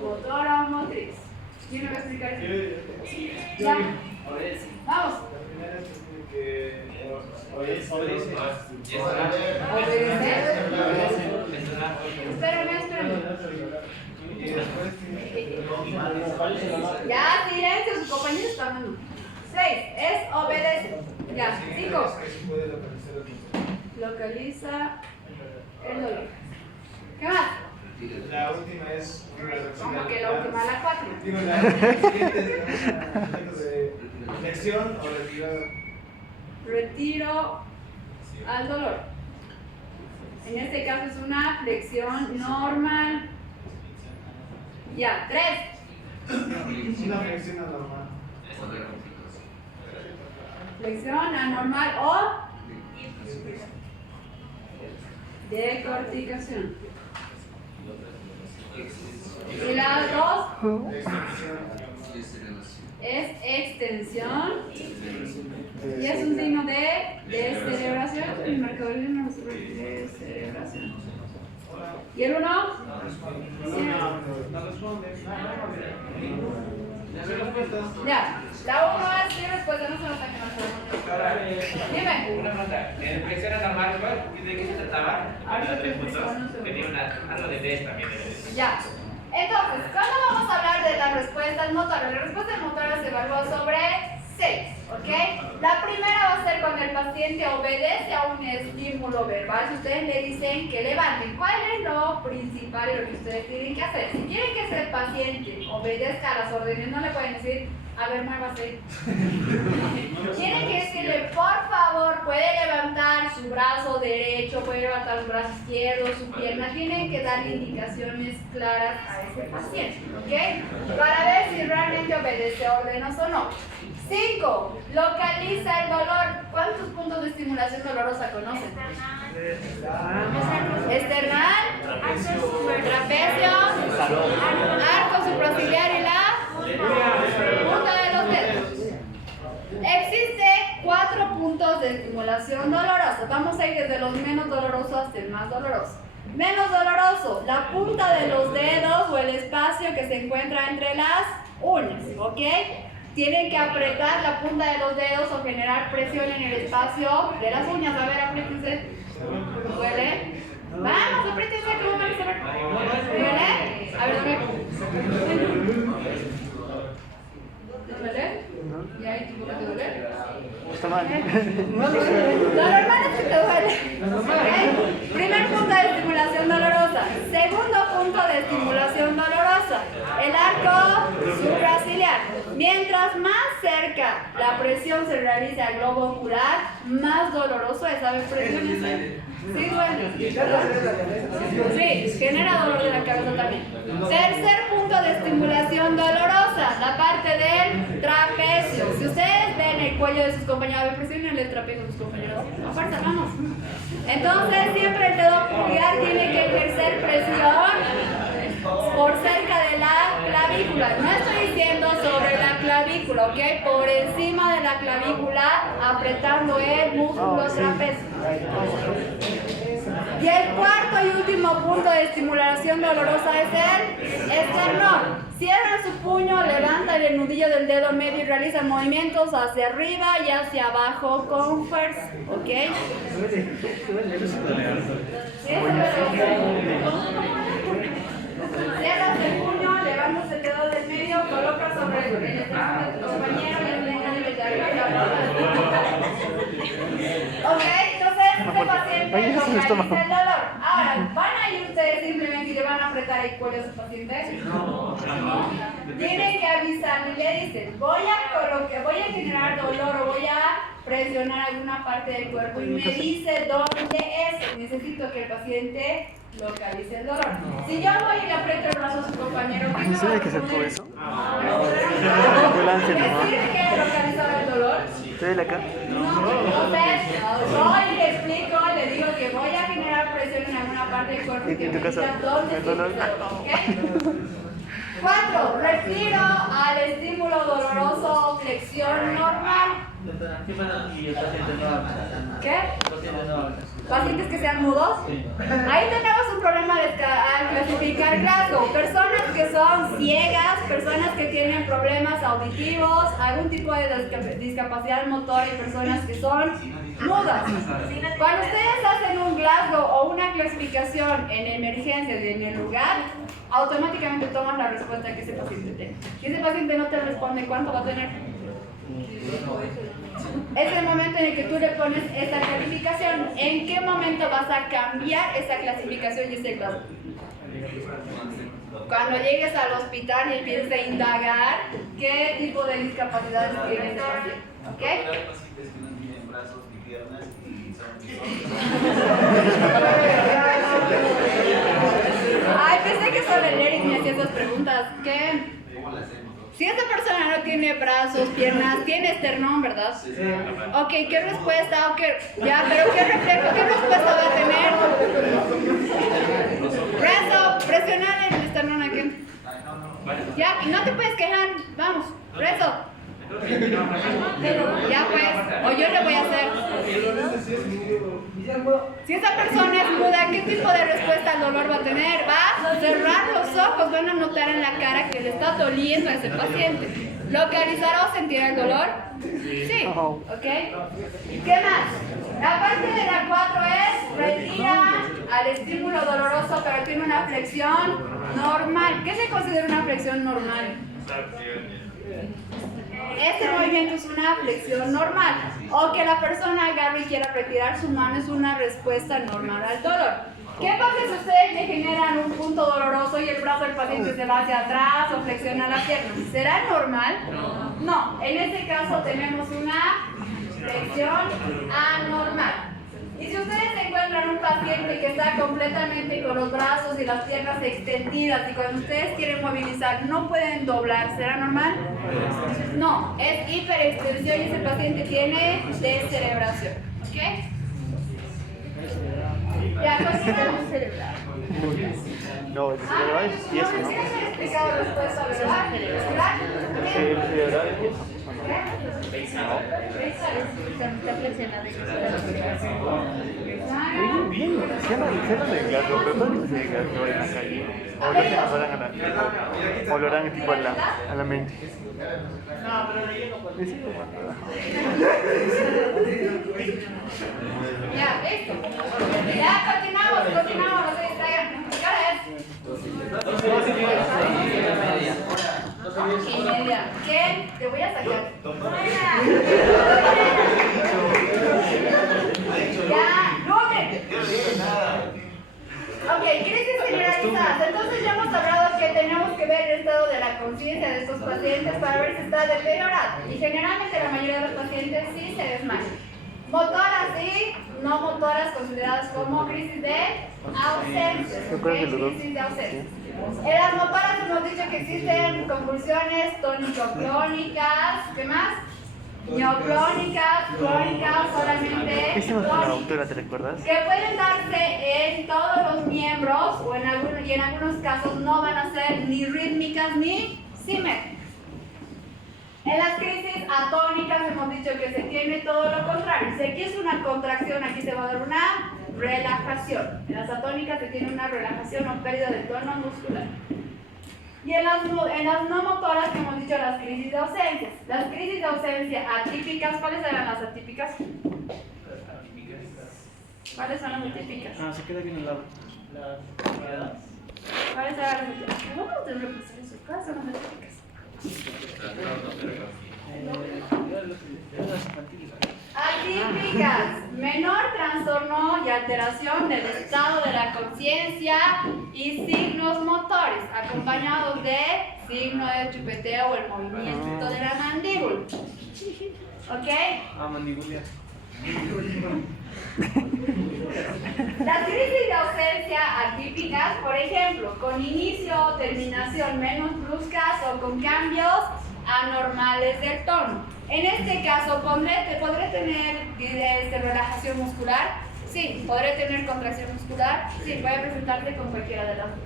Motora o motriz. ¿Quién me va a explicar eso? Ya. Vamos. La primera es que obedece. Obedecer. Espérame. Y después Ya, silencio, sus compañeros están hablando. 6, es obedece. Ya, 5. puede localizar el Localiza el dolor. ¿Qué más? La última es Como que la última, la 4. Digo, la siguiente de lección o retirada. Retiro al dolor. En este caso es una flexión normal. Ya, 3. Una flexión anormal. Flexión anormal o decorticación. Y la 2 Extensión. es extensión y es un signo de descerebración. El marcador de descerebración. ¿Y el 1? No responde. Ya, la 1 es sí respuesta, no se nota que no se Dime. Una pregunta. En flexión normal, ¿de qué se trataba? Ahorita Los 3 te puntos. explico, Que tiene algo de test también. Ya. Entonces, cuando vamos a hablar de las respuestas motoras, las respuestas motoras se evalúan sobre 6, ¿ok? La primera va a ser cuando el paciente obedece a un estímulo verbal. Si ustedes le dicen que levanten, ¿cuál es lo principal y lo que ustedes tienen que hacer? Si quieren que ese paciente obedezca a las órdenes, no le pueden decir, a ver, muévase. Tienen que decirle, por favor, puede levantar su brazo derecho, puede levantar el brazo izquierdo, su pierna. Tienen que dar indicaciones claras a ese paciente, ¿ok? Para ver si realmente obedece órdenes o no. 5. Localiza el dolor. ¿Cuántos puntos de estimulación dolorosa conocen? Esternal, trapecio, arco supraciliar y la punta de los dedos. Existe 4 puntos de estimulación dolorosa. Vamos a ir desde los menos dolorosos hasta el más doloroso. Menos doloroso, la punta de los dedos o el espacio que se encuentra entre las uñas, ¿ok? Tienen que apretar la punta de los dedos o generar presión en el espacio de las uñas. A ver, apriétense. ¿Duele? Vamos, apriétense, que lo van a saber. ¿Duele? A ver, duele. ¿No duele? ¿Y ahí tu boca te duele? Está mal. Lo normal es que te duele. ¿Ok? Primer punto de estimulación dolorosa. Segundo punto de estimulación dolorosa. El arco supraciliar. Mientras más cerca la presión se realiza al globo ocular, más doloroso es. ¿Sabes presiones? Sí, duele. Sí, genera dolor de la cabeza también. Tercer punto de estimulación dolorosa, la parte del trapecio. Si ustedes ven el cuello de sus compañeros, presionen el trapecio de sus compañeros. A fuerza, vamos. Entonces, siempre el dedo pulgar tiene que ejercer presión por cerca de la clavícula. No estoy diciendo sobre la clavícula, ¿ok? Por encima de la clavícula, apretando el músculo trapecio. Y el cuarto y último punto de estimulación dolorosa es el esternón. Cierran su puño, levantan el nudillo del dedo medio y realizan movimientos hacia arriba y hacia abajo con fuerza, ¿ok? ¿Sí? Cierras el puño, levantas el dedo del medio, colocas sobre el esternón de tu compañero y el dedo de arriba. Ok, entonces este paciente localiza el dolor. Ahora, ¿van a ir ustedes simplemente y le van a apretar el cuello a su paciente? No. Tienen que avisarle y le dicen, voy a generar dolor o voy a presionar alguna parte del cuerpo y me dice dónde es. Necesito que el paciente localice el dolor. Si yo voy y le aprieto el brazo a su compañero, ¿qué me va a ¿Sabe que se fue eso? ¿Decir que he localizado el dolor? ¿Estoy acá? No, entonces voy y le explico, le digo que voy a generar presión en alguna parte del cuerpo y que ¿En me tu caso? diga dónde ¿El siente dolor? el dolor, ¿ok? 4. Refiero al estímulo doloroso, flexión normal. ¿Qué pasa si el paciente no habla? ¿Qué? El paciente no habla. ¿Pacientes que sean mudos? Ahí tenemos un problema al clasificar Glasgow. Personas que son ciegas, personas que tienen problemas auditivos, algún tipo de discapacidad motora y personas que son mudas. Cuando ustedes hacen un Glasgow o una clasificación en emergencias y en el lugar, automáticamente tomas la respuesta que ese paciente tenga. Si ese paciente no te responde, ¿cuánto va a tener? Es el momento en el que tú le pones esa calificación. ¿En qué momento vas a cambiar esa clasificación y ese Glasgow? Cuando llegues al hospital y empieces a indagar qué tipo de discapacidades tiene ese paciente. ¿Ok? Hay pacientes que no tienen brazos ni piernas y son Ay, pensé que solo el Eric me hacía esas preguntas. ¿Qué? ¿Cómo las hacemos? Si esa persona no tiene brazos, piernas, tiene esternón, ¿verdad? Ok, ¿qué respuesta? Okay. Ya, pero ¿qué reflejo? ¿Qué respuesta va a tener? Rezo, presionar el esternón aquí. Ya, y no te puedes quejar. Vamos, rezo. Ya pues, o yo le voy a hacer. Si esa persona es muda, ¿qué tipo de respuesta al dolor va a tener? Va a cerrar los ojos, van a notar en la cara que le está doliendo a ese paciente. ¿Localizará o sentirá el dolor? Sí. ¿Ok? ¿Qué más? La parte de la 4 es retira al estímulo doloroso, pero tiene una flexión normal. ¿Qué se considera una flexión normal? Este movimiento es una flexión normal. O que la persona agarre y quiera retirar su mano es una respuesta normal al dolor. ¿Qué pasa si ustedes le generan un punto doloroso y el brazo del paciente se va hacia atrás o flexiona la pierna? ¿Será normal? No. En este caso tenemos una flexión anormal. Y si ustedes encuentran un paciente que está completamente con los brazos y las piernas extendidas y cuando ustedes quieren movilizar no pueden doblar, ¿será normal? No, es hiperextensión y ese paciente tiene descerebración. ¿Ok? Ya, continuamos. No, el cerebral es yeso, ¿no? ¿Sí has explicado respuesta, verdad? ¿Verdad? Sí, el cerebral es yeso. Bien, se llama de gato, pero no es de gato en la calle. O lo hacen, o lo harán tipo a la mente. Ya, listo. Ya, continuamos, no se distraigan. ¿Qué hora es? 2:30. ¿Quién? Te voy a sacar. Ya, Rubén. Ok, crisis generalizadas. Entonces ya hemos hablado que tenemos que ver el estado de la conciencia de estos pacientes para ver si está deteriorado. Y generalmente la mayoría de los pacientes sí se desmayan. Motoras y no motoras consideradas como crisis de ausencia. Crisis de ausencia. En las motoras hemos dicho que existen convulsiones tónico-clónicas. ¿Qué más? Neoclónicas, clónicas, solamente ¿Qué hicimos con la clónicas, doctora, te recuerdas? que pueden darse en todos los miembros o y en algunos casos no van a ser ni rítmicas ni simétricas. En las crisis atónicas hemos dicho que se tiene todo lo contrario. Si aquí es una contracción, aquí se va a dar una relajación. En las atónicas se tiene una relajación o pérdida de tono muscular. Y en las no motoras que hemos dicho las crisis de ausencias. Las crisis de ausencia atípicas, ¿cuáles eran las atípicas? ¿Cuáles son las atípicas? Se queda aquí en el lado. ¿Cuáles eran las etiquetas? Vamos a repasar eso. ¿Cuáles son las etiquetas? Atípicas, menor trastorno y alteración del estado de la conciencia y signos motores, acompañados de signo de chupeteo o el movimiento de la mandíbula. ¿Ok? Mandíbula. Las crisis de ausencia atípicas, por ejemplo, con inicio o terminación menos bruscas o con cambios anormales del tono. En este caso, ¿podré tener relajación muscular? Sí. ¿Podré tener contracción muscular? Sí. Puede presentarse con cualquiera de las dos.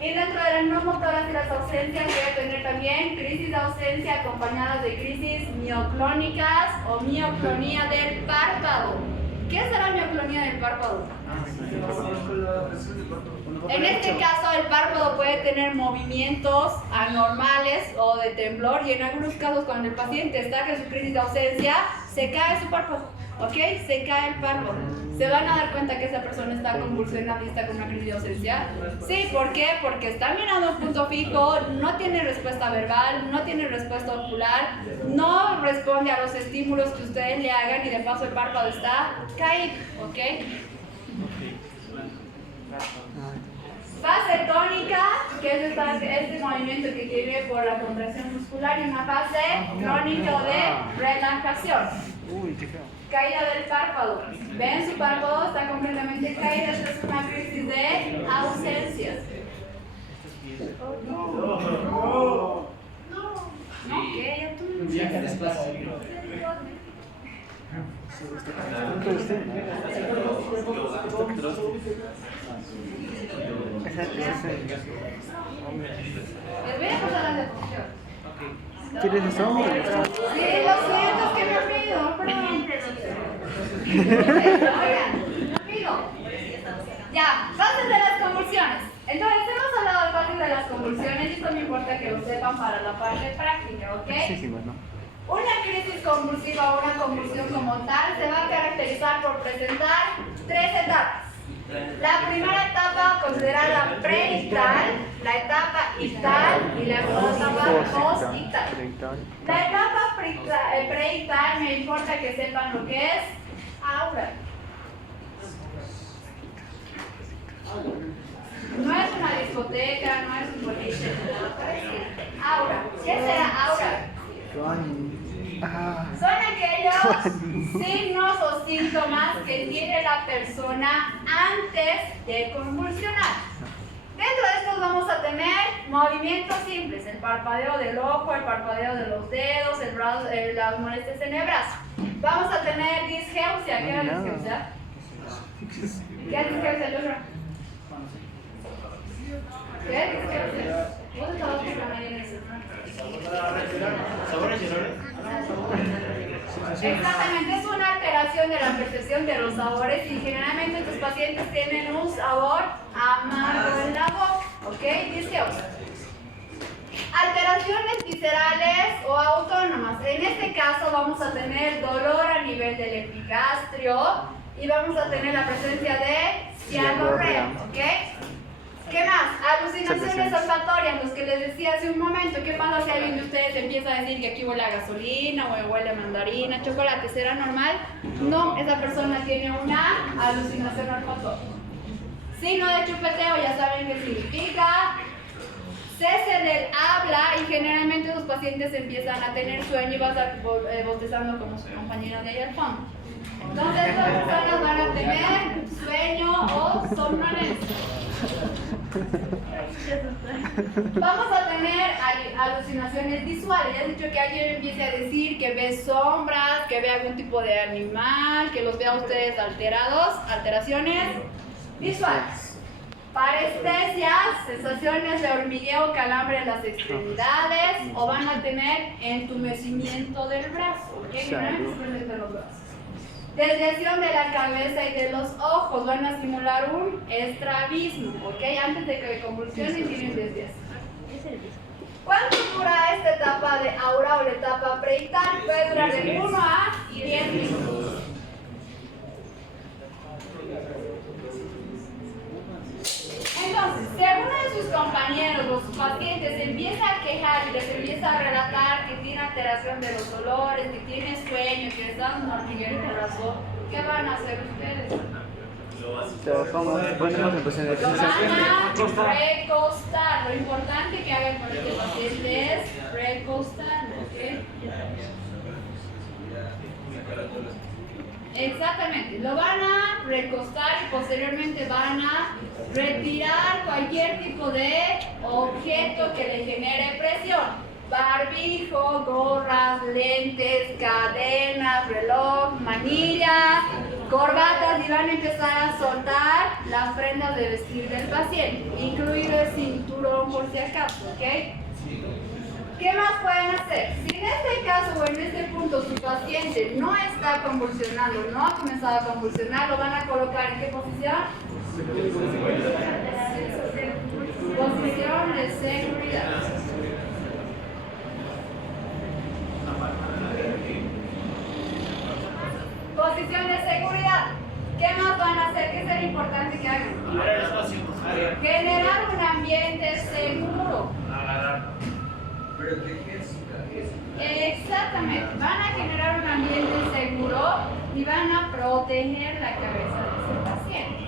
Y dentro de las no motoras y las ausencias voy a tener también crisis de ausencia acompañadas de crisis mioclónicas o mioclonía del párpado. ¿Qué es la mioclonía del párpado? En este caso el párpado puede tener movimientos anormales o de temblor y en algunos casos cuando el paciente está en su crisis de ausencia se cae su párpado, ¿ok? Se cae el párpado. ¿Se van a dar cuenta que esa persona está convulsionando y está con una crisis de ausencia? Sí, ¿por qué? Porque está mirando un punto fijo, no tiene respuesta verbal, no tiene respuesta ocular, no responde a los estímulos que ustedes le hagan y de paso el párpado está caído, ¿ok? Fase tónica, que es este movimiento que tiene por la contracción muscular, y una fase crónica de relajación. Uy, qué feo. Caída del párpado. ¿Ven? Su párpado está completamente caído. Esta es una crisis de ausencia. No, ¿qué? Ya tú no les voy a pasar la definición. ¿Quieres eso? Sí, lo siento, es que me olvido, perdón. Ya, fases de las convulsiones. Entonces, hemos hablado de fases de las convulsiones y esto me importa que lo sepan para la parte práctica, ¿ok? Sí, sí, bueno. Una crisis convulsiva o una convulsión como tal se va a caracterizar por presentar tres etapas. La primera etapa considerada preictal, la etapa ictal y la segunda etapa postictal. La etapa preictal me importa que sepan lo que es aura. No es una discoteca, no es un boliche, aura. ¿Qué será aura? Son aquellos signos o síntomas que tiene la persona antes de convulsionar. Dentro de estos vamos a tener movimientos simples, el parpadeo del ojo, el parpadeo de los dedos, las molestias en el brazo. Vamos a tener disgeusia. ¿Qué es disgeusia? ¿Qué es disgeusia, Joshua? ¿Qué es disgeusia? ¿Vos estabas por la mañana en eso? Exactamente, es una alteración de la percepción de los sabores y generalmente estos pacientes tienen un sabor amargo en la boca, ¿ok? Disgeusia. Alteraciones viscerales o autónomas. En este caso vamos a tener dolor a nivel del epigastrio y vamos a tener la presencia de cianorrea, ¿ok? ¿Qué más? Alucinaciones olfatorias, los que les decía hace un momento. ¿Qué pasa si alguien de ustedes empieza a decir que aquí huele a gasolina o huele a mandarina, chocolate? ¿Será normal? No, esa persona tiene una alucinación olfatoria. Signo de chupeteo, ya saben qué significa. Cese del habla y generalmente los pacientes empiezan a tener sueño y van a estar bostezando como su compañero de ahí al fondo. Entonces estas personas van a tener sueño o somnolencia. Vamos a tener alucinaciones visuales. Ya he dicho que alguien empiece a decir que ve sombras, que ve algún tipo de animal, que los vea ustedes alteraciones visuales. Parestesias, sensaciones de hormigueo, calambre en las extremidades o van a tener entumecimiento del brazo. ¿Okay? De los brazos. Desviación de la cabeza y de los ojos, van a simular un estrabismo, ¿ok? Antes de que convulsionen tienen desviación. ¿Cuánto dura esta etapa de aura o la etapa preictal? Puede durar de 1 a 10 minutos. Entonces, según están martillero el brazo, ¿qué van a hacer ustedes? Ponemos en posición de Lo van flexión. a recostar. Lo importante que hagan con este paciente es recostar, ¿ok? Exactamente, lo van a recostar y posteriormente van a retirar cualquier tipo de objeto que le genere presión. Barbijo, gorras, lentes, cadenas, reloj, manilla, corbatas, y van a empezar a soltar las prendas de vestir del paciente, incluido el cinturón por si acaso, ¿ok? ¿Qué más pueden hacer? Si en este caso o en este punto su paciente no está convulsionando, no ha comenzado a convulsionar, lo van a colocar ¿en qué posición? Posición de seguridad. Posición de seguridad. ¿Qué más van a hacer? ¿Qué será importante que hagan? Generar un ambiente seguro. Exactamente, van a generar un ambiente seguro y van a proteger la cabeza de ese paciente.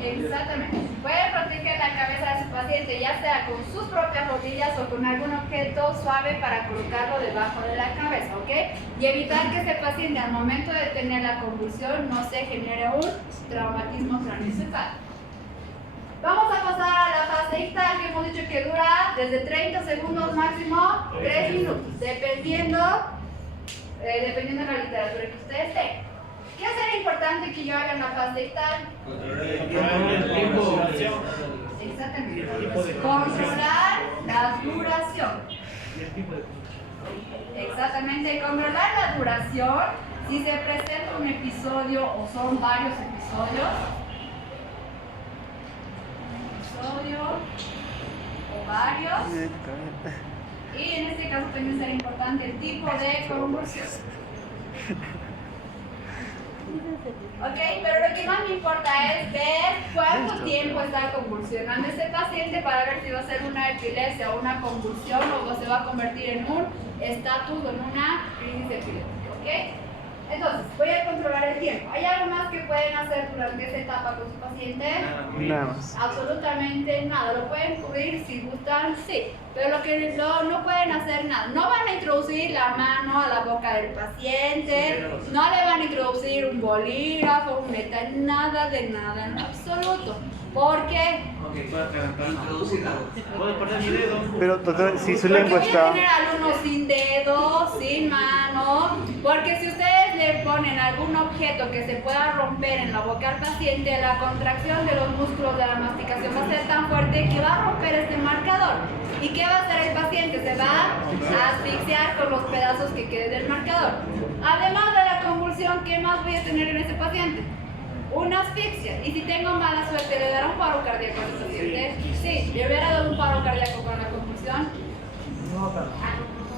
Exactamente, puede proteger la cabeza de su paciente ya sea con sus propias rodillas o con algún objeto suave para colocarlo debajo de la cabeza, ¿ok? Y evitar que ese paciente al momento de tener la convulsión no se genere un traumatismo craneoencefálico. Vamos a pasar a la fase ictal, que hemos dicho que dura desde 30 segundos máximo 3 minutos, dependiendo de la literatura que ustedes tengan. ¿Qué será importante que yo haga en la fase ictal? Exactamente. Controlar la duración. Exactamente, controlar la duración. Si se presenta un episodio o son varios episodios, o varios, y en este caso también será importante el tipo de convulsión. Ok, pero lo que más me importa es ver cuánto tiempo está convulsionando este paciente para ver si va a ser una epilepsia o una convulsión o se va a convertir en un estatus o en una crisis epiléptica, ¿ok? Entonces, voy a controlar el tiempo. ¿Hay algo más que pueden hacer durante esta etapa con su paciente? Nada más. Absolutamente nada. Lo pueden cubrir si gustan, sí. Pero lo que no pueden hacer nada. No van a introducir la mano a la boca del paciente. No le van a introducir un bolígrafo, un metal, nada de nada en absoluto. ¿Por qué? Puedo poner mi dedo. Pero doctor, si su Porque lengua voy a está... tener alumnos sin dedo, sin mano, porque si ustedes le ponen algún objeto que se pueda romper en la boca al paciente, la contracción de los músculos de la masticación va a ser tan fuerte que va a romper este marcador. ¿Y qué va a hacer el paciente? Se va a asfixiar con los pedazos que queden del marcador. Además de la convulsión, ¿qué más voy a tener en ese paciente? Una asfixia. Y si tengo mala suerte, ¿le dará un paro cardíaco a ese paciente? Sí. ¿Le hubiera dado un paro cardíaco con la convulsión?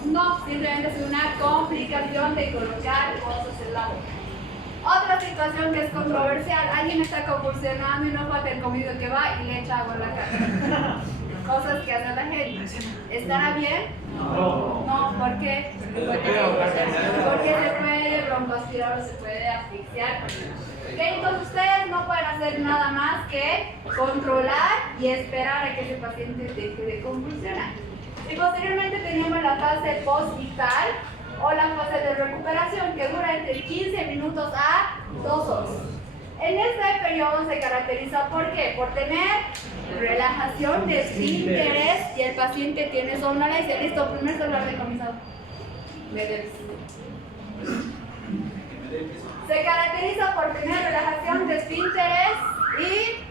No, simplemente es una complicación de colocar cosas en la boca. Otra situación que es controversial, alguien está convulsionando y no falta el comido que va y le echa agua en la cara. Cosas que hace la gente. ¿Estará bien? No, ¿por qué? Porque se puede broncoaspirar o se puede asfixiar. ¿Okay? Entonces ustedes no pueden hacer nada más que controlar y esperar a que ese paciente deje de convulsionar. Y posteriormente tenemos la fase post-ictal o la fase de recuperación que dura entre 15 minutos a 2 horas. En este periodo se caracteriza ¿por qué? Por tener relajación de esfínteres y el paciente tiene somnolencia. Listo, primer celular decomisado. Me debes. Se caracteriza por tener relajación de esfínteres y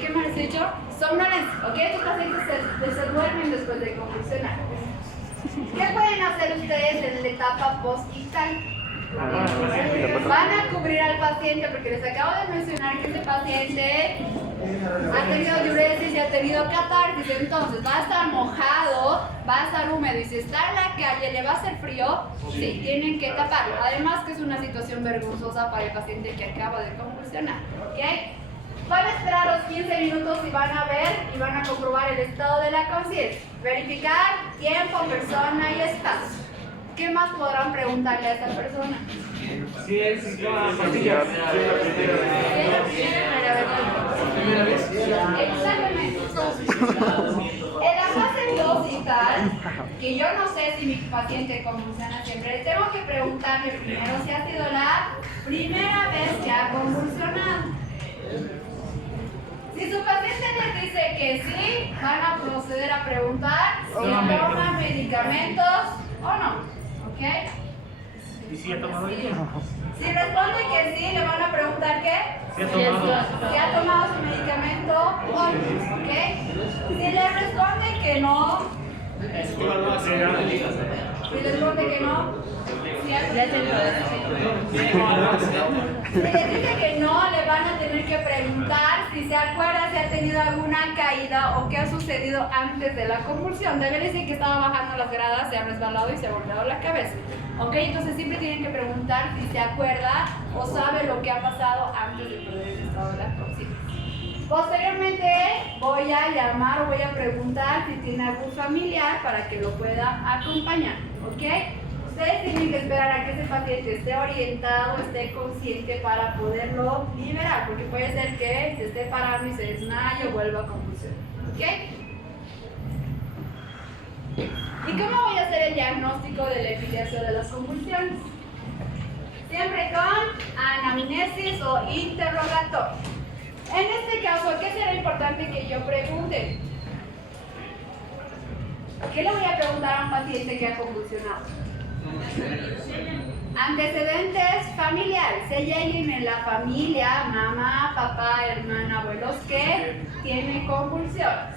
¿qué me has dicho? Somnolencia, ¿ok? Estos pacientes se duermen después de convulsionar. ¿Qué pueden hacer ustedes en la etapa post-ictal? Van a cubrir al paciente porque les acabo de mencionar que este paciente ha tenido diuresis y ha tenido catarsis, entonces va a estar mojado, va a estar húmedo y si está en la calle le va a hacer frío, sí, tienen que taparlo. Además que es una situación vergonzosa para el paciente que acaba de convulsionar, ¿ok? Van a esperar los 15 minutos y van a ver y van a comprobar el estado de la conciencia. Verificar tiempo, persona y espacio. ¿Qué más podrán preguntarle a esta persona? Sí, es toma pastillas. Primera vez. Exactamente. En la fase 2 y tal, que yo no sé si mi paciente convulsiona siempre, tengo que preguntarle primero si ha sido la primera vez que ha convulsionado. Si su paciente les dice que sí, van a proceder a preguntar si toma medicamentos o no. ¿Ok? ¿Y si ha tomado ella? Si responde que sí, le van a preguntar qué. Si ha tomado. Si ha tomado su medicamento o no. ¿Ok? Si le responde que no, si le responde que no, si le dice que no, le van a tener que preguntar si se acuerda si ha tenido alguna caída o qué ha sucedido antes de la convulsión. Debe decir que estaba bajando las gradas, se ha resbalado y se ha volteado la cabeza. ¿Ok? Entonces siempre tienen que preguntar si se acuerda o sabe lo que ha pasado antes de perder el estado de la conciencia. Posteriormente voy a llamar o voy a preguntar si tiene algún familiar para que lo pueda acompañar. ¿Ok? Ustedes tienen que esperar a que ese paciente esté orientado, esté consciente para poderlo liberar, porque puede ser que se esté parando y se desmaye o vuelva a convulsionar. ¿Ok? ¿Y cómo voy a hacer el diagnóstico de la epilepsia de las convulsiones? Siempre con anamnesis o interrogatorio. En este caso, ¿qué será importante que yo pregunte? ¿Qué le voy a preguntar a un paciente que ha convulsionado? Antecedentes familiares. Si hay alguien en la familia, mamá, papá, hermana, abuelos, que tiene convulsiones.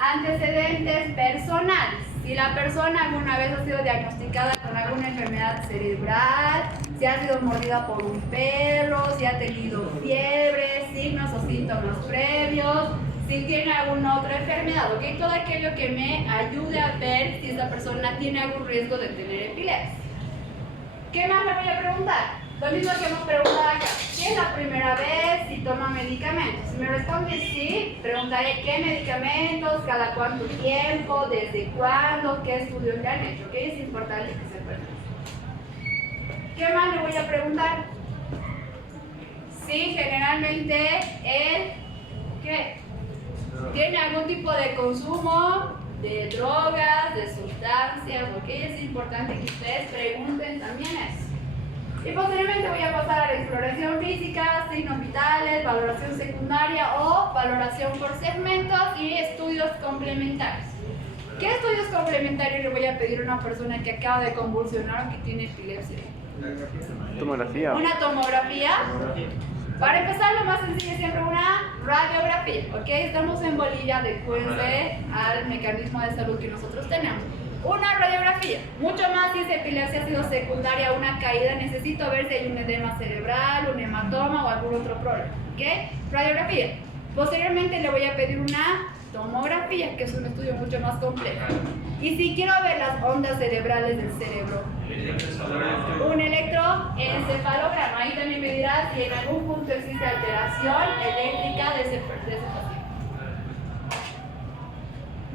Antecedentes personales. Si la persona alguna vez ha sido diagnosticada con alguna enfermedad cerebral, si ha sido mordida por un perro, si ha tenido fiebre, signos o síntomas previos, si tiene alguna otra enfermedad, ¿ok? Todo aquello que me ayude a ver si esa persona tiene algún riesgo de tener epilepsia. ¿Qué más le voy a preguntar? Lo mismo que hemos preguntado acá. Si es la primera vez, si toma medicamentos. Si me responde sí, preguntaré qué medicamentos, cada cuánto tiempo, desde cuándo, qué estudios le han hecho. ¿Ok? Es importante que sepan. ¿Qué más le voy a preguntar? Sí, generalmente él, ¿qué? ¿Tiene algún tipo de consumo de drogas, de sustancias? ¿Ok? Es importante que ustedes pregunten también eso. Y posteriormente voy a pasar a la exploración física, signos vitales, valoración secundaria o valoración por segmentos y estudios complementarios. ¿Qué estudios complementarios le voy a pedir a una persona que acaba de convulsionar o que tiene epilepsia? Tomografía. Una tomografía. Para empezar, lo más sencillo es siempre una radiografía. ¿Ok? Estamos en Bolivia, acuérdense al mecanismo de salud que nosotros tenemos. Una radiografía, mucho más si esa epilepsia ha sido secundaria a una caída, necesito ver si hay un edema cerebral, un hematoma o algún otro problema. ¿Ok? Radiografía. Posteriormente le voy a pedir una tomografía, que es un estudio mucho más complejo. Y si quiero ver las ondas cerebrales del cerebro, un electroencefalograma. Ahí también me dirá si en algún punto existe alteración eléctrica de ese paciente.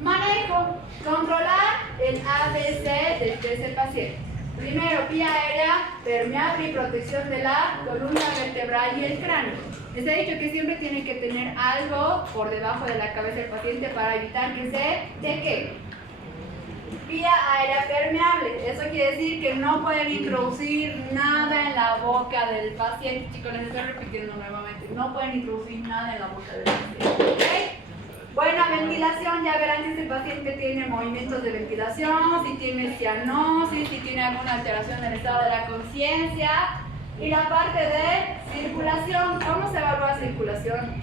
Manejo. Controlar el ABC de ese paciente. Primero, vía aérea permeable y protección de la columna vertebral y el cráneo. Les he dicho que siempre tienen que tener algo por debajo de la cabeza del paciente para evitar que se deque. Vía aérea permeable. Eso quiere decir que no pueden introducir nada en la boca del paciente. Chicos, les estoy repitiendo nuevamente. No pueden introducir nada en la boca del paciente. ¿Okay? Buena ventilación, ya verán si ese paciente tiene movimientos de ventilación, si tiene cianosis, si tiene alguna alteración del estado de la conciencia. Y la parte de circulación, ¿cómo se evalúa circulación?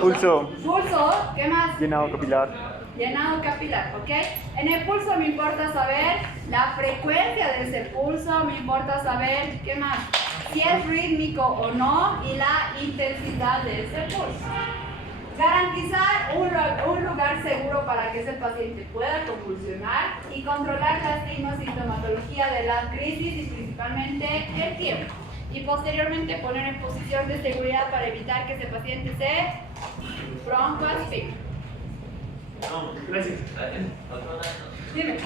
Pulso. Pulso, ¿qué más? Llenado capilar. Llenado capilar, ¿ok? En el pulso me importa saber la frecuencia de ese pulso, me importa saber, ¿qué más? Si es rítmico o no y la intensidad de ese pulso. Garantizar un lugar seguro para que ese paciente pueda convulsionar y controlar la sintomatología de la crisis y principalmente el tiempo. Y posteriormente poner en posición de seguridad para evitar que ese paciente se broncoaspire. Gracias. Otro dato. Dime.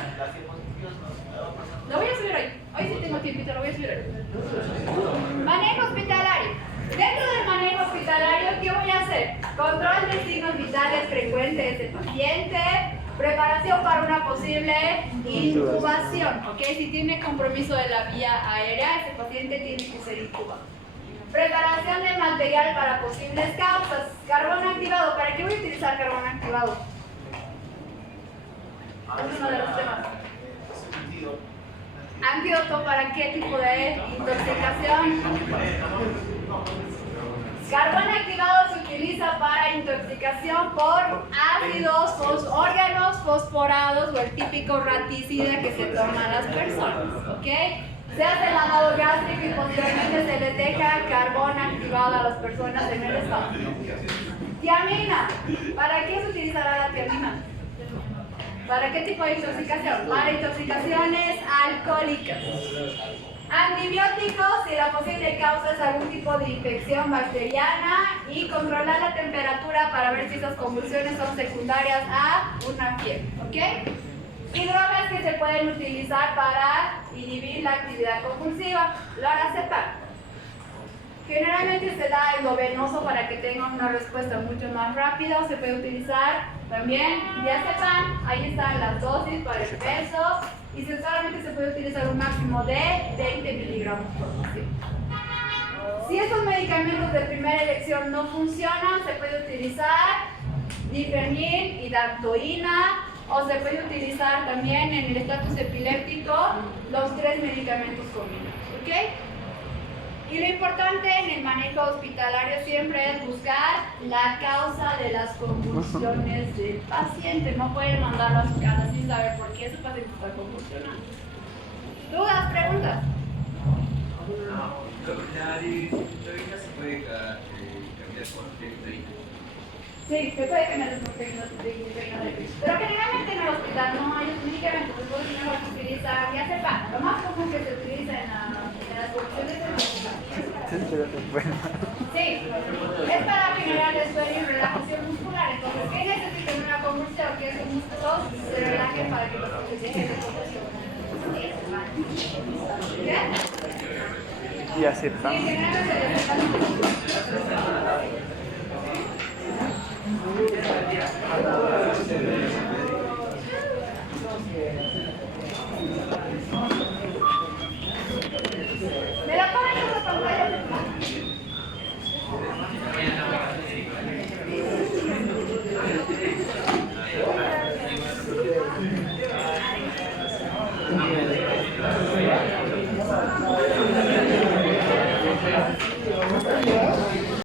Lo voy a subir hoy. Hoy sí tengo tiempito, lo voy a subir hoy. Manejo hospitalario. Dentro del manejo hospitalario, ¿qué voy a hacer? Control de signos vitales frecuentes del paciente, preparación para una posible intubación. ¿Ok? Si tiene compromiso de la vía aérea, ese paciente tiene que ser intubado. Preparación de material para posibles causas. Carbón activado. ¿Para qué voy a utilizar carbón activado? Es uno de los temas. Antídoto para qué tipo de intoxicación. Carbón activado se utiliza para intoxicación por ácidos, órganos fosforados o el típico raticida que se toman las personas. ¿Ok? Se hace el lavado gástrico y posteriormente se les deja carbón activado a las personas en el estómago. Tiamina. ¿Para qué se utilizará la tiamina? ¿Para qué tipo de intoxicación? Para intoxicaciones alcohólicas. Antibióticos si la posible causa es algún tipo de infección bacteriana y controlar la temperatura para ver si esas convulsiones son secundarias a una fiebre. ¿Ok? Y drogas que se pueden utilizar para inhibir la actividad convulsiva. Lorazepam. Generalmente se da endovenoso para que tenga una respuesta mucho más rápida. Se puede utilizar también diazepam. Ahí están las dosis para el peso. Y solamente se puede utilizar un máximo de 20 miligramos por dosis. Si estos medicamentos de primera elección no funcionan, se puede utilizar difenil y daltoína, o se puede utilizar también en el estatus epiléptico los 3 medicamentos combinados. ¿Ok? Y lo importante en el manejo hospitalario siempre es buscar la causa de las convulsiones del paciente. No pueden mandarlo a su casa sin saber por qué su paciente está convulsionando. ¿Dudas? ¿Preguntas? La aerodinámica se puede cambiar por técnica. Sí, se puede cambiar por técnica. Pero generalmente en el hospital no hay medicamentos. Después mejor se utiliza diazepam. Lo más común que se utiliza en las convulsiones es sí, es para generar sueño y relajación muscular. Entonces, ¿qué necesita una convulsión? Que esos músculos se relajen para que los pacientes dejen de convulsión. ¿Qué? Diazepam. Sí, generalmente diazepam.